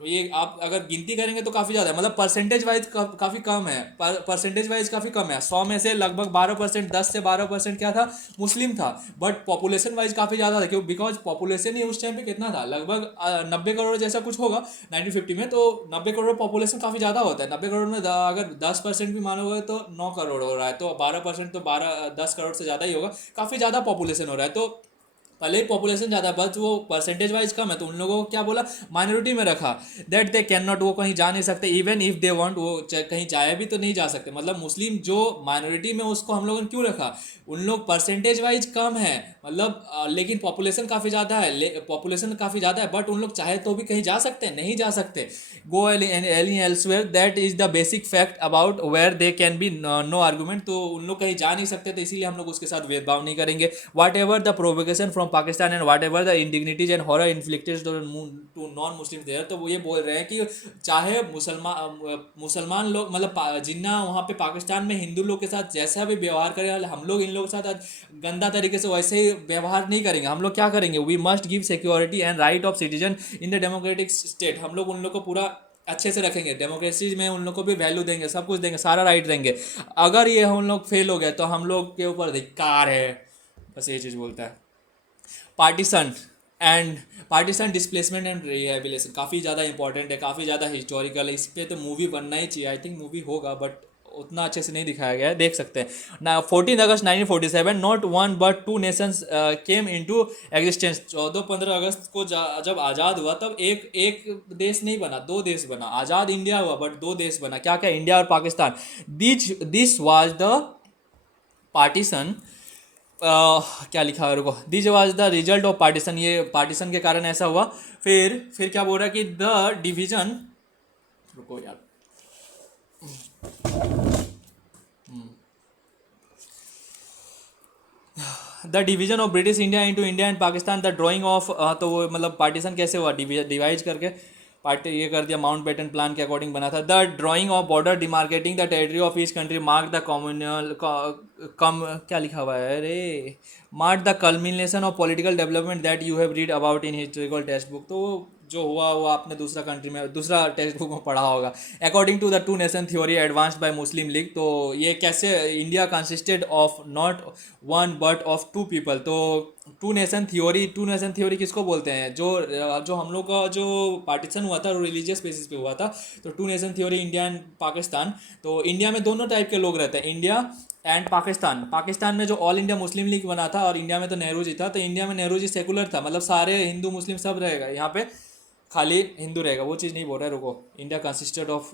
ये आप अगर गिनती करेंगे तो काफ़ी ज़्यादा है, मतलब परसेंटेज वाइज काफ़ी कम है, परसेंटेज वाइज काफ़ी कम है। 100 में से लगभग 12%, 10 से 12% क्या था, मुस्लिम था। बट पॉपुलेशन वाइज काफ़ी ज़्यादा था, क्यों, बिकॉज पॉपुलेशन ही उस टाइम पे कितना था, लगभग 90 करोड़ जैसा कुछ होगा 1950 में। तो 90 करोड़ पॉपुलेशन काफ़ी ज़्यादा होता है। 90 करोड़ में अगर 10% भी मानोगे तो 9 करोड़ हो रहा है, तो 12% तो 10 करोड़ से ज़्यादा ही होगा, काफ़ी ज़्यादा पॉपुलेशन हो रहा है। तो भले ही पॉपुलेशन ज़्यादा है बट वो परसेंटेज वाइज कम है, तो उन लोगों को क्या बोला, माइनॉरिटी में रखा। दैट दे कैन नॉट, वो कहीं जा नहीं सकते, इवन इफ दे वांट, वो कहीं जाए भी तो नहीं जा सकते। मतलब मुस्लिम जो माइनॉरिटी में, उसको हम लोगों ने क्यों रखा, उन लोग परसेंटेज वाइज कम है, मतलब लेकिन पॉपुलेशन काफ़ी ज़्यादा है, पॉपुलेशन काफ़ी ज़्यादा है, बट उन लोग चाहे तो भी कहीं जा सकते हैं, नहीं जा सकते। Go any elsewhere, that is the basic fact about where they can be no argument. तो उन लोग कहीं जा नहीं सकते, तो इसीलिए हम लोग उसके साथ भेदभाव नहीं करेंगे। Whatever the provocation from Pakistan and whatever the indignities and horror inflicted to non Muslim there, तो वो ये बोल रहे हैं कि चाहे मुसलमान लोग, मतलब जिन्ना वहाँ पे पाकिस्तान में हिंदू लोग के साथ जैसा भी व्यवहार करें, हम लोग इन लोगों के साथ आज गंदा तरीके से वैसे ही व्यवहार नहीं करेंगे। हम लोग क्या करेंगे, we must give security and right of citizen in the democratic state. हम लोग उन लोग को पूरा अच्छे से रखेंगे, डेमोक्रेसी में उन लोग को भी वैल्यू देंगे, सब कुछ देंगे, सारा राइट देंगे। अगर ये हम लोग फेल हो गए तो हम लोग के ऊपर धिक्कार है, बस ये चीज़ बोलता है। Partition and partition displacement and rehabilitation काफ़ी ज़्यादा इंपॉर्टेंट है, काफ़ी ज़्यादा हिस्टोरिकल है, इस पर तो मूवी बनना ही चाहिए। आई थिंक मूवी होगा बट उतना अच्छे से नहीं दिखाया गया है, देख सकते हैं ना। 14 अगस्त 1947, not one but two nations came into existence. 14-15 अगस्त को जब आज़ाद हुआ, तब एक एक देश नहीं बना, दो देश बना। आज़ाद इंडिया हुआ बट दो देश बना, क्या क्या, इंडिया और Pakistan. This was the partition. क्या लिखा है, रुको, this was the result of partition, ये पार्टीशन के कारण ऐसा हुआ। फिर क्या बोल रहा है कि द डिवीजन, रुको यार, the division of British India into India and Pakistan, the drawing of, तो वो मतलब पार्टीशन कैसे हुआ, डिवाइड करके पार्टी ये कर दिया, माउंट बेटन प्लान के अकॉर्डिंग बना था। The drawing of border demarcating the territory of each country mark the communal कम, क्या लिखा हुआ है रे, mark the culmination of political development that you have read about in historical text book. तो जो हुआ वो आपने दूसरा कंट्री में, दूसरा टेक्स्ट बुक में पढ़ा होगा। According to the two nation theory advanced by Muslim League, तो ये कैसे, India consisted of not one but of two people. तो टू नेशन थ्योरी किसको बोलते हैं, जो जो हम लोग का जो पार्टीशन हुआ था वो रिलीजियस बेसिस पे हुआ था। तो two nation theory, India and Pakistan. तो इंडिया में दोनों टाइप के लोग रहते हैं, इंडिया एंड पाकिस्तान। पाकिस्तान में जो ऑल इंडिया मुस्लिम लीग बना था, और इंडिया में तो नेहरू जी था। तो इंडिया में नेहरू जी सेकुलर था, मतलब सारे हिंदू मुस्लिम सब रहेगा, यहाँ पे खाली हिंदू रहेगा, वो चीज़ नहीं बोल रहा है, रुको। India consisted of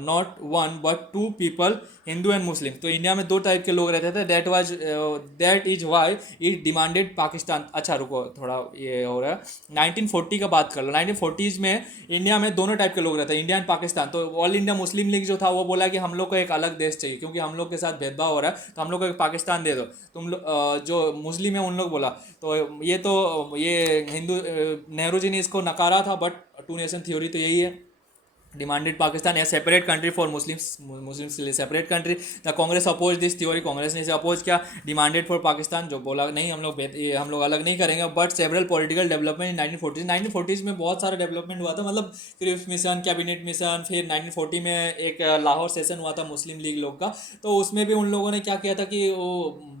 not one but two people, Hindu and Muslim. तो इंडिया में दो टाइप के लोग रहते थे, that is why it demanded Pakistan. अच्छा रुको, थोड़ा ये हो रहा है, 1940 का बात कर लो। 1940s में इंडिया में दोनों टाइप के लोग रहते हैं, इंडिया एंड पाकिस्तान। तो ऑल इंडिया मुस्लिम लीग जो था वो बोला कि हम लोग को एक अलग देश चाहिए, क्योंकि हम लोग के साथ भेदभाव हो रहा है, तो हम लोग को एक पाकिस्तान दे दो। तुम लोग जो मुस्लिम है उन लोग बोला, तो ये हिंदू, नेहरू जी ने इसको नकारा था। बट टू नेशन थ्योरी तो यही है, demanded Pakistan a separate country for Muslims के लिए separate country. The Congress oppose this theory, Congress ने इसे अपोज किया। डिमांडेड फॉर पाकिस्तान, जो बोला नहीं हम लोग अलग नहीं करेंगे। But several political development in 1940s में बहुत सारा डेवलपमेंट हुआ था, मतलब क्रिप्स मिशन, कैबिनेट मिशन। फिर 1940 में एक लाहौर सेशन हुआ था मुस्लिम लीग लोग का, तो उसमें भी उन लोगों ने क्या किया था कि वो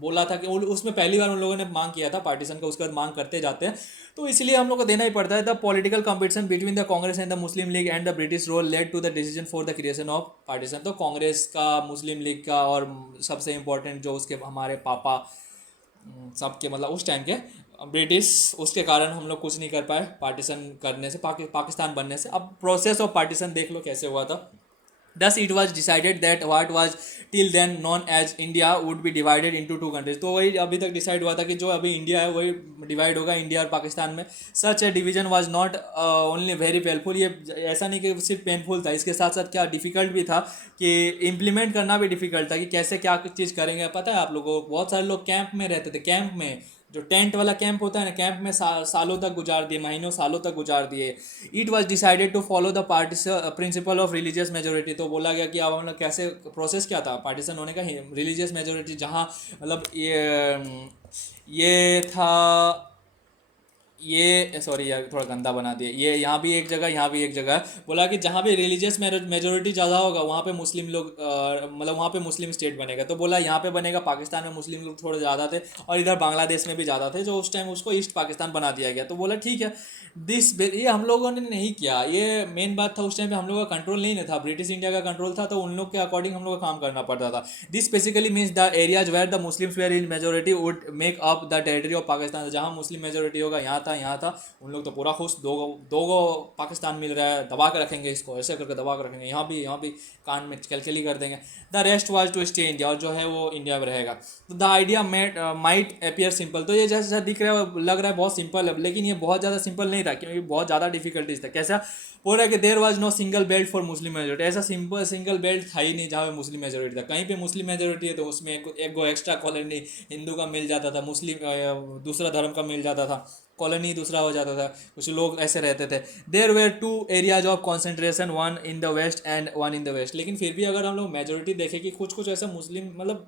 बोला था कि उसमें पहली बार उन लोगों ने मांग किया था पार्टीशन का, उसके बाद मांग करते जाते हैं, तो इसलिए हम लोग को देना ही पड़ता है। The political competition between the Congress and the Muslim League and the British role led to the decision for the creation of partition. तो कांग्रेस का, मुस्लिम लीग का, और सबसे इंपॉर्टेंट जो उसके हमारे पापा सबके, मतलब उस टाइम के ब्रिटिश, उसके कारण हम लोग कुछ नहीं कर पाए पार्टीशन करने से, पाकिस्तान बनने से। अब प्रोसेस ऑफ पार्टीशन देख लो कैसे हुआ था। Thus it was decided that what was till then known as India would be divided into two countries। तो वही अभी तक डिसाइड हुआ था कि जो अभी इंडिया है वही डिवाइड होगा इंडिया और पाकिस्तान में। Such a division was not only very painful, ये ऐसा नहीं कि सिर्फ पेनफुल था, इसके साथ साथ क्या डिफिकल्ट भी था, कि इम्प्लीमेंट करना भी डिफिकल्ट था, कि कैसे क्या चीज़ करेंगे। पता है आप लोगों को, बहुत सारे लोग कैंप में रहते थे, कैंप में जो टेंट वाला कैंप होता है ना, कैंप में सालों तक गुजार दिए, महीनों सालों तक गुजार दिए। It was decided to follow the principle of religious majority. तो बोला गया कि अब हम लोग कैसे, प्रोसेस क्या था पार्टीशन होने का, रिलीजियस मेजोरिटी, जहाँ मतलब ये था ये सॉरी यार थोड़ा गंदा बना दिया, ये यहाँ भी एक जगह यहाँ भी एक जगह है। बोला कि जहाँ भी रिलीजियस मेजोरिटी ज़्यादा होगा वहाँ पे मुस्लिम लोग मतलब वहाँ पे मुस्लिम स्टेट बनेगा। तो बोला यहाँ पे बनेगा, पाकिस्तान में मुस्लिम लोग थोड़े ज़्यादा थे और इधर बांग्लादेश में भी ज़्यादा थे, जो उस टाइम उसको ईस्ट पाकिस्तान बना दिया गया। तो बोला ठीक है, ये हम लोगों ने नहीं किया, ये मेन बात था उस टाइम पे हम लोग का कंट्रोल नहीं था, ब्रिटिश इंडिया का कंट्रोल था, तो उन लोग के अकॉर्डिंग हम लोग को काम करना पड़ता था। This basically means the areas where the Muslims were in majority would make up the territory of Pakistan. जहाँ मुस्लिम मेजोरिटी होगा, यहाँ था, उन लोग तो पूरा खुश, दो गो पाकिस्तान मिल रहा है, दबा के रखेंगे इसको, ऐसे करके दबा के रखेंगे, यहाँ भी कान में कलकली कर देंगे। The rest was to stay India, और जो है वो इंडिया में रहेगा। तो the idea might appear simple, तो ये जैसा दिख रहा है लग रहा है बहुत सिंपल है, लेकिन ये बहुत ज़्यादा सिंपल नहीं था, क्योंकि बहुत ज़्यादा डिफिकल्टीज था। कैसा बोल रहा है कि there was no single belt for Muslim majority, ऐसा सिंपल सिंगल बेल्ट था ही नहीं जहाँ पे मुस्लिम मेजोरिटी था। कहीं पे मुस्लिम मेजोरिटी है तो उसमें एक गो एक्स्ट्रा कॉलोनी हिंदू का मिल जाता था, मुस्लिम दूसरा धर्म का मिल जाता था, कॉलोनी दूसरा हो जाता था, कुछ लोग ऐसे रहते थे। There were two areas of concentration, one in the west and one in the west. लेकिन फिर भी अगर हम लोग मेजोरिटी देखें कि कुछ कुछ ऐसा मुस्लिम मतलब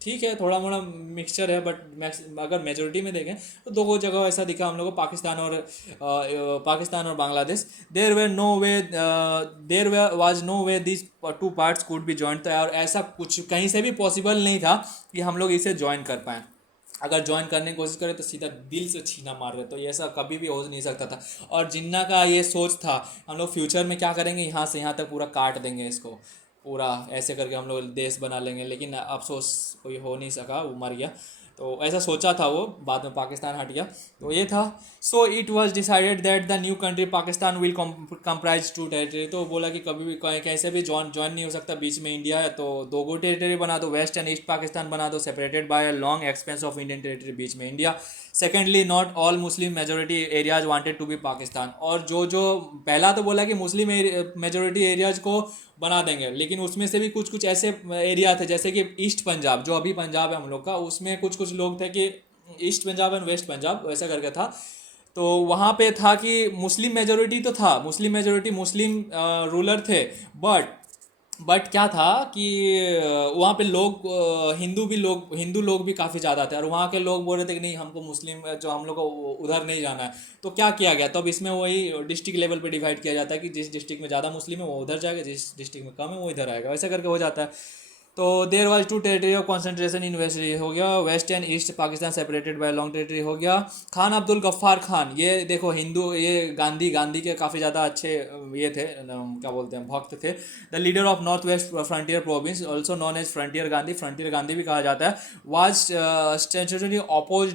ठीक है, थोड़ा मोड़ा मिक्सचर है, बट अगर मेजोरिटी में देखें तो दो जगह ऐसा दिखा हम लोग को, पाकिस्तान और Bangladesh. There was no way this two parts could be joint, और ऐसा कुछ कहीं से भी पॉसिबल नहीं था कि हम लोग इसे ज्वाइन कर पाएँ। अगर ज्वाइन करने की कोशिश करें तो सीधा दिल से छीना मार रहे, तो ये ऐसा कभी भी हो नहीं सकता था। और जिन्ना का ये सोच था हम लोग फ्यूचर में क्या करेंगे, यहाँ से यहाँ तक पूरा काट देंगे इसको, पूरा ऐसे करके हम लोग देश बना लेंगे, लेकिन अफसोस कोई हो नहीं सका, वो मर गया। तो ऐसा सोचा था वो, बाद में पाकिस्तान हट गया। तो ये था। So it was decided that the new country Pakistan will comprise two territory. तो बोला कि कभी भी कैसे भी ज्वाइन नहीं हो सकता, बीच में इंडिया है, तो दो गो टेरिटरी बना दो, वेस्ट एंड ईस्ट पाकिस्तान बना दो, separated by a long expanse of Indian territory, बीच में India. Secondly, not all Muslim majority areas wanted to be Pakistan. और जो जो पहला तो बोला कि मुस्लिम मेजोरिटी एरियाज को बना देंगे, लेकिन उसमें से भी कुछ कुछ ऐसे एरिया थे, जैसे कि ईस्ट पंजाब, जो अभी पंजाब है हम लोग का, उसमें कुछ कुछ लोग थे कि east Punjab and west Punjab वैसा करके था। तो वहाँ पे था कि मुस्लिम मेजोरिटी तो था, मुस्लिम मेजोरिटी, मुस्लिम रूलर थे, बट क्या था कि वहाँ पे लोग हिंदू लोग भी काफ़ी ज़्यादा थे, और वहाँ के लोग बोल रहे थे कि नहीं, हमको मुस्लिम जो हम लोग को उधर नहीं जाना है। तो क्या किया गया, तो अब इसमें वही डिस्ट्रिक्ट लेवल पे डिवाइड किया जाता है कि जिस डिस्ट्रिक्ट में ज़्यादा मुस्लिम है वो उधर जाएगा, जिस डिस्ट्रिक्ट में कम है वो इधर आएगा, वैसा करके हो जाता है। तो there was two territory of concentration in west हो गया, west and east Pakistan separated by long territory हो गया। खान अब्दुल गफ्फार खान, ये देखो हिंदू, ये गांधी के काफ़ी ज़्यादा अच्छे ये थे, क्या बोलते हैं, भक्त थे। The leader of north waste frontier province, also known as frontier Gandhi भी कहा जाता है, was staunchly opposed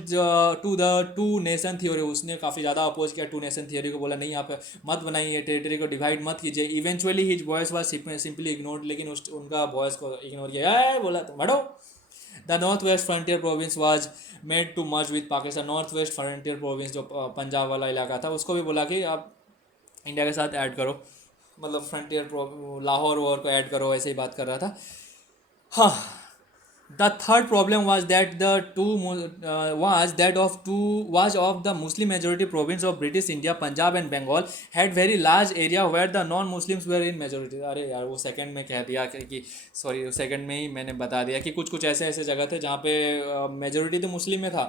to the two nation theory. उसने काफ़ी ज़्यादा अपोज किया टू नेशन थियोरी को, बोला नहीं आप मत बनाइए, टेरिटरी को डिवाइड मत कीजिए। Eventually his voice was simply ignored, लेकिन उनका वॉइस को इग्नोर किया, बोला तुम हटो। The North waste frontier Province was made to merge with Pakistan. North waste frontier Province जो पंजाब वाला इलाका था, उसको भी बोला कि आप इंडिया के साथ ऐड करो, मतलब लाहौर वॉर को ऐड करो, ऐसे ही बात कर रहा था। हाँ, the third problem was that the two was of the Muslim majority province of British India, Punjab and Bengal had very large area where the non-Muslims were in majority। अरे यार वो सेकंड में कह दिया कि सॉरी, सेकंड में ही मैंने बता दिया कि कुछ कुछ ऐसे ऐसे जगह थे जहाँ पे मेजोरिटी तो मुस्लिम में था,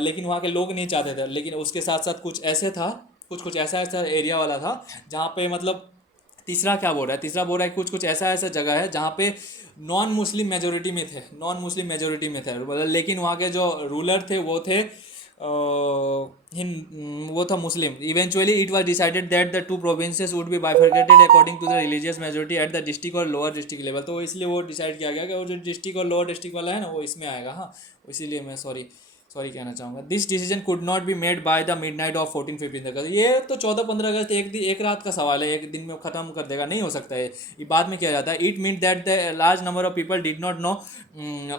लेकिन वहाँ के लोग नहीं चाहते थे। लेकिन उसके साथ साथ कुछ कुछ ऐसा ऐसा एरिया वाला था जहाँ पे मतलब तीसरा क्या बोल रहा है, तीसरा बोल रहा है कुछ कुछ ऐसा ऐसा जगह है जहाँ पे नॉन मुस्लिम मेजोरिटी में थे, मतलब, लेकिन वहाँ के जो रूलर थे वो थे वो था Muslim. Eventually it was decided that the two provinces would be bifurcated according to the religious majority at the district और लोअर डिस्ट्रिक्ट लेवल। तो इसलिए वो डिसाइड किया गया कि वो जो डिस्ट्रिक्ट और लोअर डिस्ट्रिक्ट वाला है ना, वो इसमें आएगा। हाँ, इसीलिए मैं सॉरी कहना चाहूँगा। This decision could not be made by the midnight of 14-15 अगस्त। ये तो 14-15 अगस्त एक रात का सवाल है, एक दिन में ख़त्म कर देगा, नहीं हो सकता है, ये बाद में किया जाता है। It mean that the large number of people did not know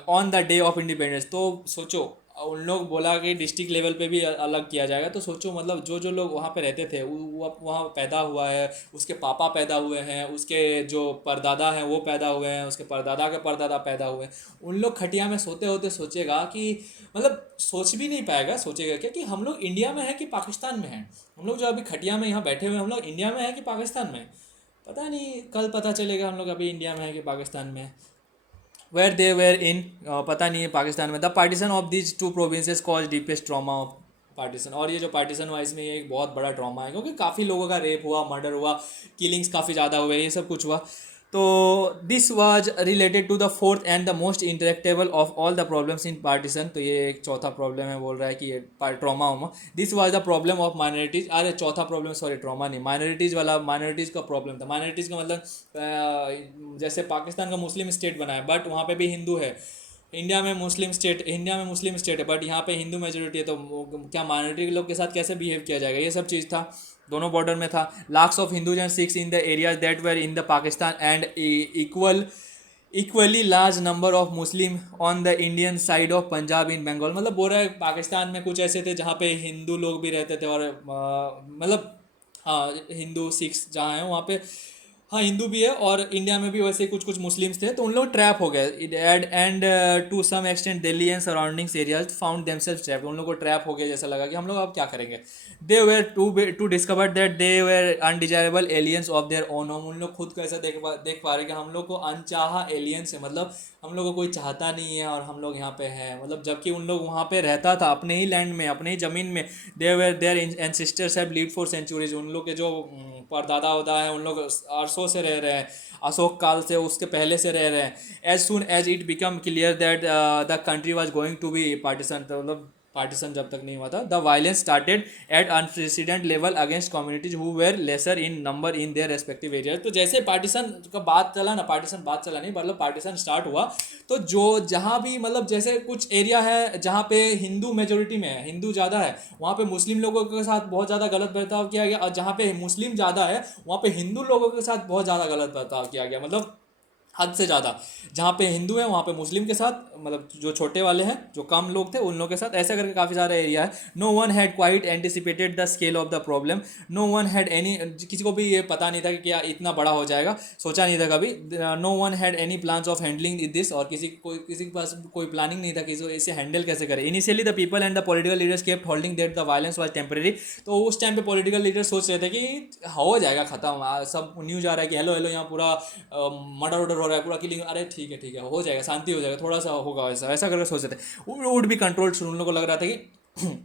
on the day of independence. तो सोचो, उन लोग बोला कि डिस्ट्रिक्ट लेवल पे भी अलग किया जाएगा, तो सोचो मतलब जो जो लोग वहाँ पे रहते थे, वो वहाँ पैदा हुआ है, उसके पापा पैदा हुए हैं, उसके जो परदादा हैं वो पैदा हुए हैं, उसके परदादा के परदादा पैदा हुए हैं, उन लोग खटिया में सोते होते सोचेगा कि मतलब सोच भी नहीं पाएगा, सोचेगा क्या कि हम लोग इंडिया में हैं कि पाकिस्तान में हैं। हम लोग जो अभी खटिया में यहाँ बैठे हुए हैं, हम लोग इंडिया में हैं कि पाकिस्तान में, पता नहीं, कल पता चलेगा हम लोग अभी इंडिया में हैं कि पाकिस्तान में। वेयर दे वेयर इन, पता नहीं है पाकिस्तान में। The partition of these two provinces cause deepest trauma partition. और ये जो पार्टीशन हुआ इसमें ये एक बहुत बड़ा ट्रॉमा है, क्योंकि काफ़ी लोगों का रेप हुआ, मर्डर हुआ, किलिंग्स काफ़ी ज़्यादा हुए, ये सब कुछ हुआ। तो this was related to the fourth and the most intractable of all the problems in partition. तो ये एक चौथा प्रॉब्लम है, बोल रहा है कि ये ट्रॉमा हुआ। This was the problem of minorities. अरे चौथा प्रॉब्लम, सॉरी ट्रॉमा नहीं, माइनॉरिटीज वाला, माइनॉरिटीज का प्रॉब्लम था। माइनॉरिटीज का मतलब जैसे पाकिस्तान का मुस्लिम स्टेट बना है बट वहाँ पे भी हिंदू है। इंडिया में मुस्लिम स्टेट है बट यहाँ पे हिंदू मेजोरिटी है, तो क्या माइनॉरिटी के लोग के साथ कैसे बिहेव किया जाएगा, ये सब चीज़ था। दोनों बॉर्डर में था। Lakhs of Hindus and Sikhs in the areas that were in the Pakistan and equally large number of Muslim on the Indian side of Punjab in Bengal. मतलब बोल रहा है पाकिस्तान में कुछ ऐसे थे जहाँ पे हिंदू लोग भी रहते थे, और मतलब हाँ हिंदू सिख्स जहाँ हैं वहाँ पे, हाँ हिंदू भी है, और इंडिया में भी वैसे कुछ कुछ मुस्लिम्स थे, तो उन लोग ट्रैप हो गए। And to some extent Delhi and surroundings areas found themselves trap. उन लोग को ट्रैप हो गया, जैसा लगा कि हम लोग अब क्या करेंगे। They were to discover that they were undesirable aliens of their own home. उन लोग खुद को ऐसा देख पा रहे कि हम लोग को अनचाहा एलियंस है, मतलब हम लोग को कोई चाहता नहीं है और हम लोग यहाँ पे हैं, मतलब जबकि उन लोग वहाँ पे रहता था अपने ही लैंड में, अपने ही ज़मीन में। Their ancestors have lived for centuries. उन लोग के जो परदादा वदा है, उन लोग अरसों से रह रहे हैं, अशोक काल से, उसके पहले से रह रहे हैं। As soon as it become clear that the country was going to be partition, तो मतलब पार्टीशन जब तक नहीं हुआ था, the violence started at unprecedented level against communities who were lesser in number in their respective areas. तो जैसे पार्टीशन का बात चला ना, पार्टीशन बात चला नहीं, मतलब पार्टीशन स्टार्ट हुआ, तो जो जहाँ भी मतलब जैसे कुछ एरिया है जहाँ पे हिंदू मेजोरिटी में है, हिंदू ज़्यादा है, वहाँ पे मुस्लिम लोगों के साथ बहुत ज़्यादा गलत बर्ताव किया गया, और जहाँ पे मुस्लिम ज़्यादा है वहाँ पे हिंदू लोगों के साथ बहुत ज़्यादा गलत बर्ताव किया गया, मतलब हद से ज़्यादा। जहाँ पे हिंदू है वहाँ पे मुस्लिम के साथ, मतलब जो छोटे वाले हैं, जो कम लोग थे, उन लोगों के साथ, ऐसा करके काफ़ी सारा एरिया है। No one had quite anticipated the scale of the problem. No one had any, किसी को भी ये पता नहीं था कि क्या इतना बड़ा हो जाएगा, सोचा नहीं था कभी। No one had any plans of handling this, और किसी के पास कोई प्लानिंग नहीं था कि इसे हैंडल कैसे करें। Initially the people and the political leaders kept holding that the violence was temporary. तो उस टाइम पे पॉलिटिकल लीडर सोच रहे थे कि हो जाएगा खत्म, सब न्यूज आ रहा है कि हेलो हेलो यहाँ पूरा मर्डर वर्डर हो रहा है, पूरा किलिंग, अरे ठीक है हो जाएगा, शांति हो जाएगा, थोड़ा सा होगा, वैसा ऐसा करके सोचते थे। वुड बी कंट्रोल, उन लोगों को लग रहा था कि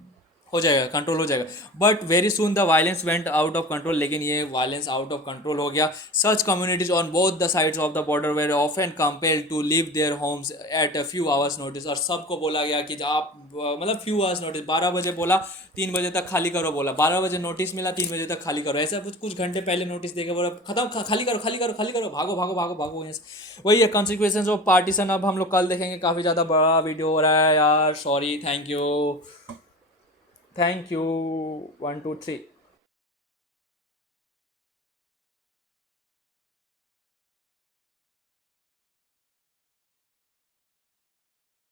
हो जाएगा, कंट्रोल हो जाएगा। But very soon the violence went out of control. लेकिन ये वायलेंस आउट ऑफ कंट्रोल हो गया। Such communities on both the sides of the border were often compelled to leave their homes at a few hours notice. और सबको बोला गया कि आप मतलब फ्यू आवर्स नोटिस, 12 बजे बोला 3 बजे तक खाली करो, बोला 12 बजे नोटिस मिला, 3 बजे तक खाली करो, ऐसा कुछ घंटे पहले नोटिस देके बोला खत्म, खाली करो खाली करो खाली करो, भागो भागो भागो भागो यहाँ से। वही है कॉन्सिक्वेंसेज ऑफ पार्टीशन। अब हम लोग कल देखेंगे, काफ़ी ज़्यादा बड़ा वीडियो हो रहा है यार, सॉरी, थैंक यू 1 2 3।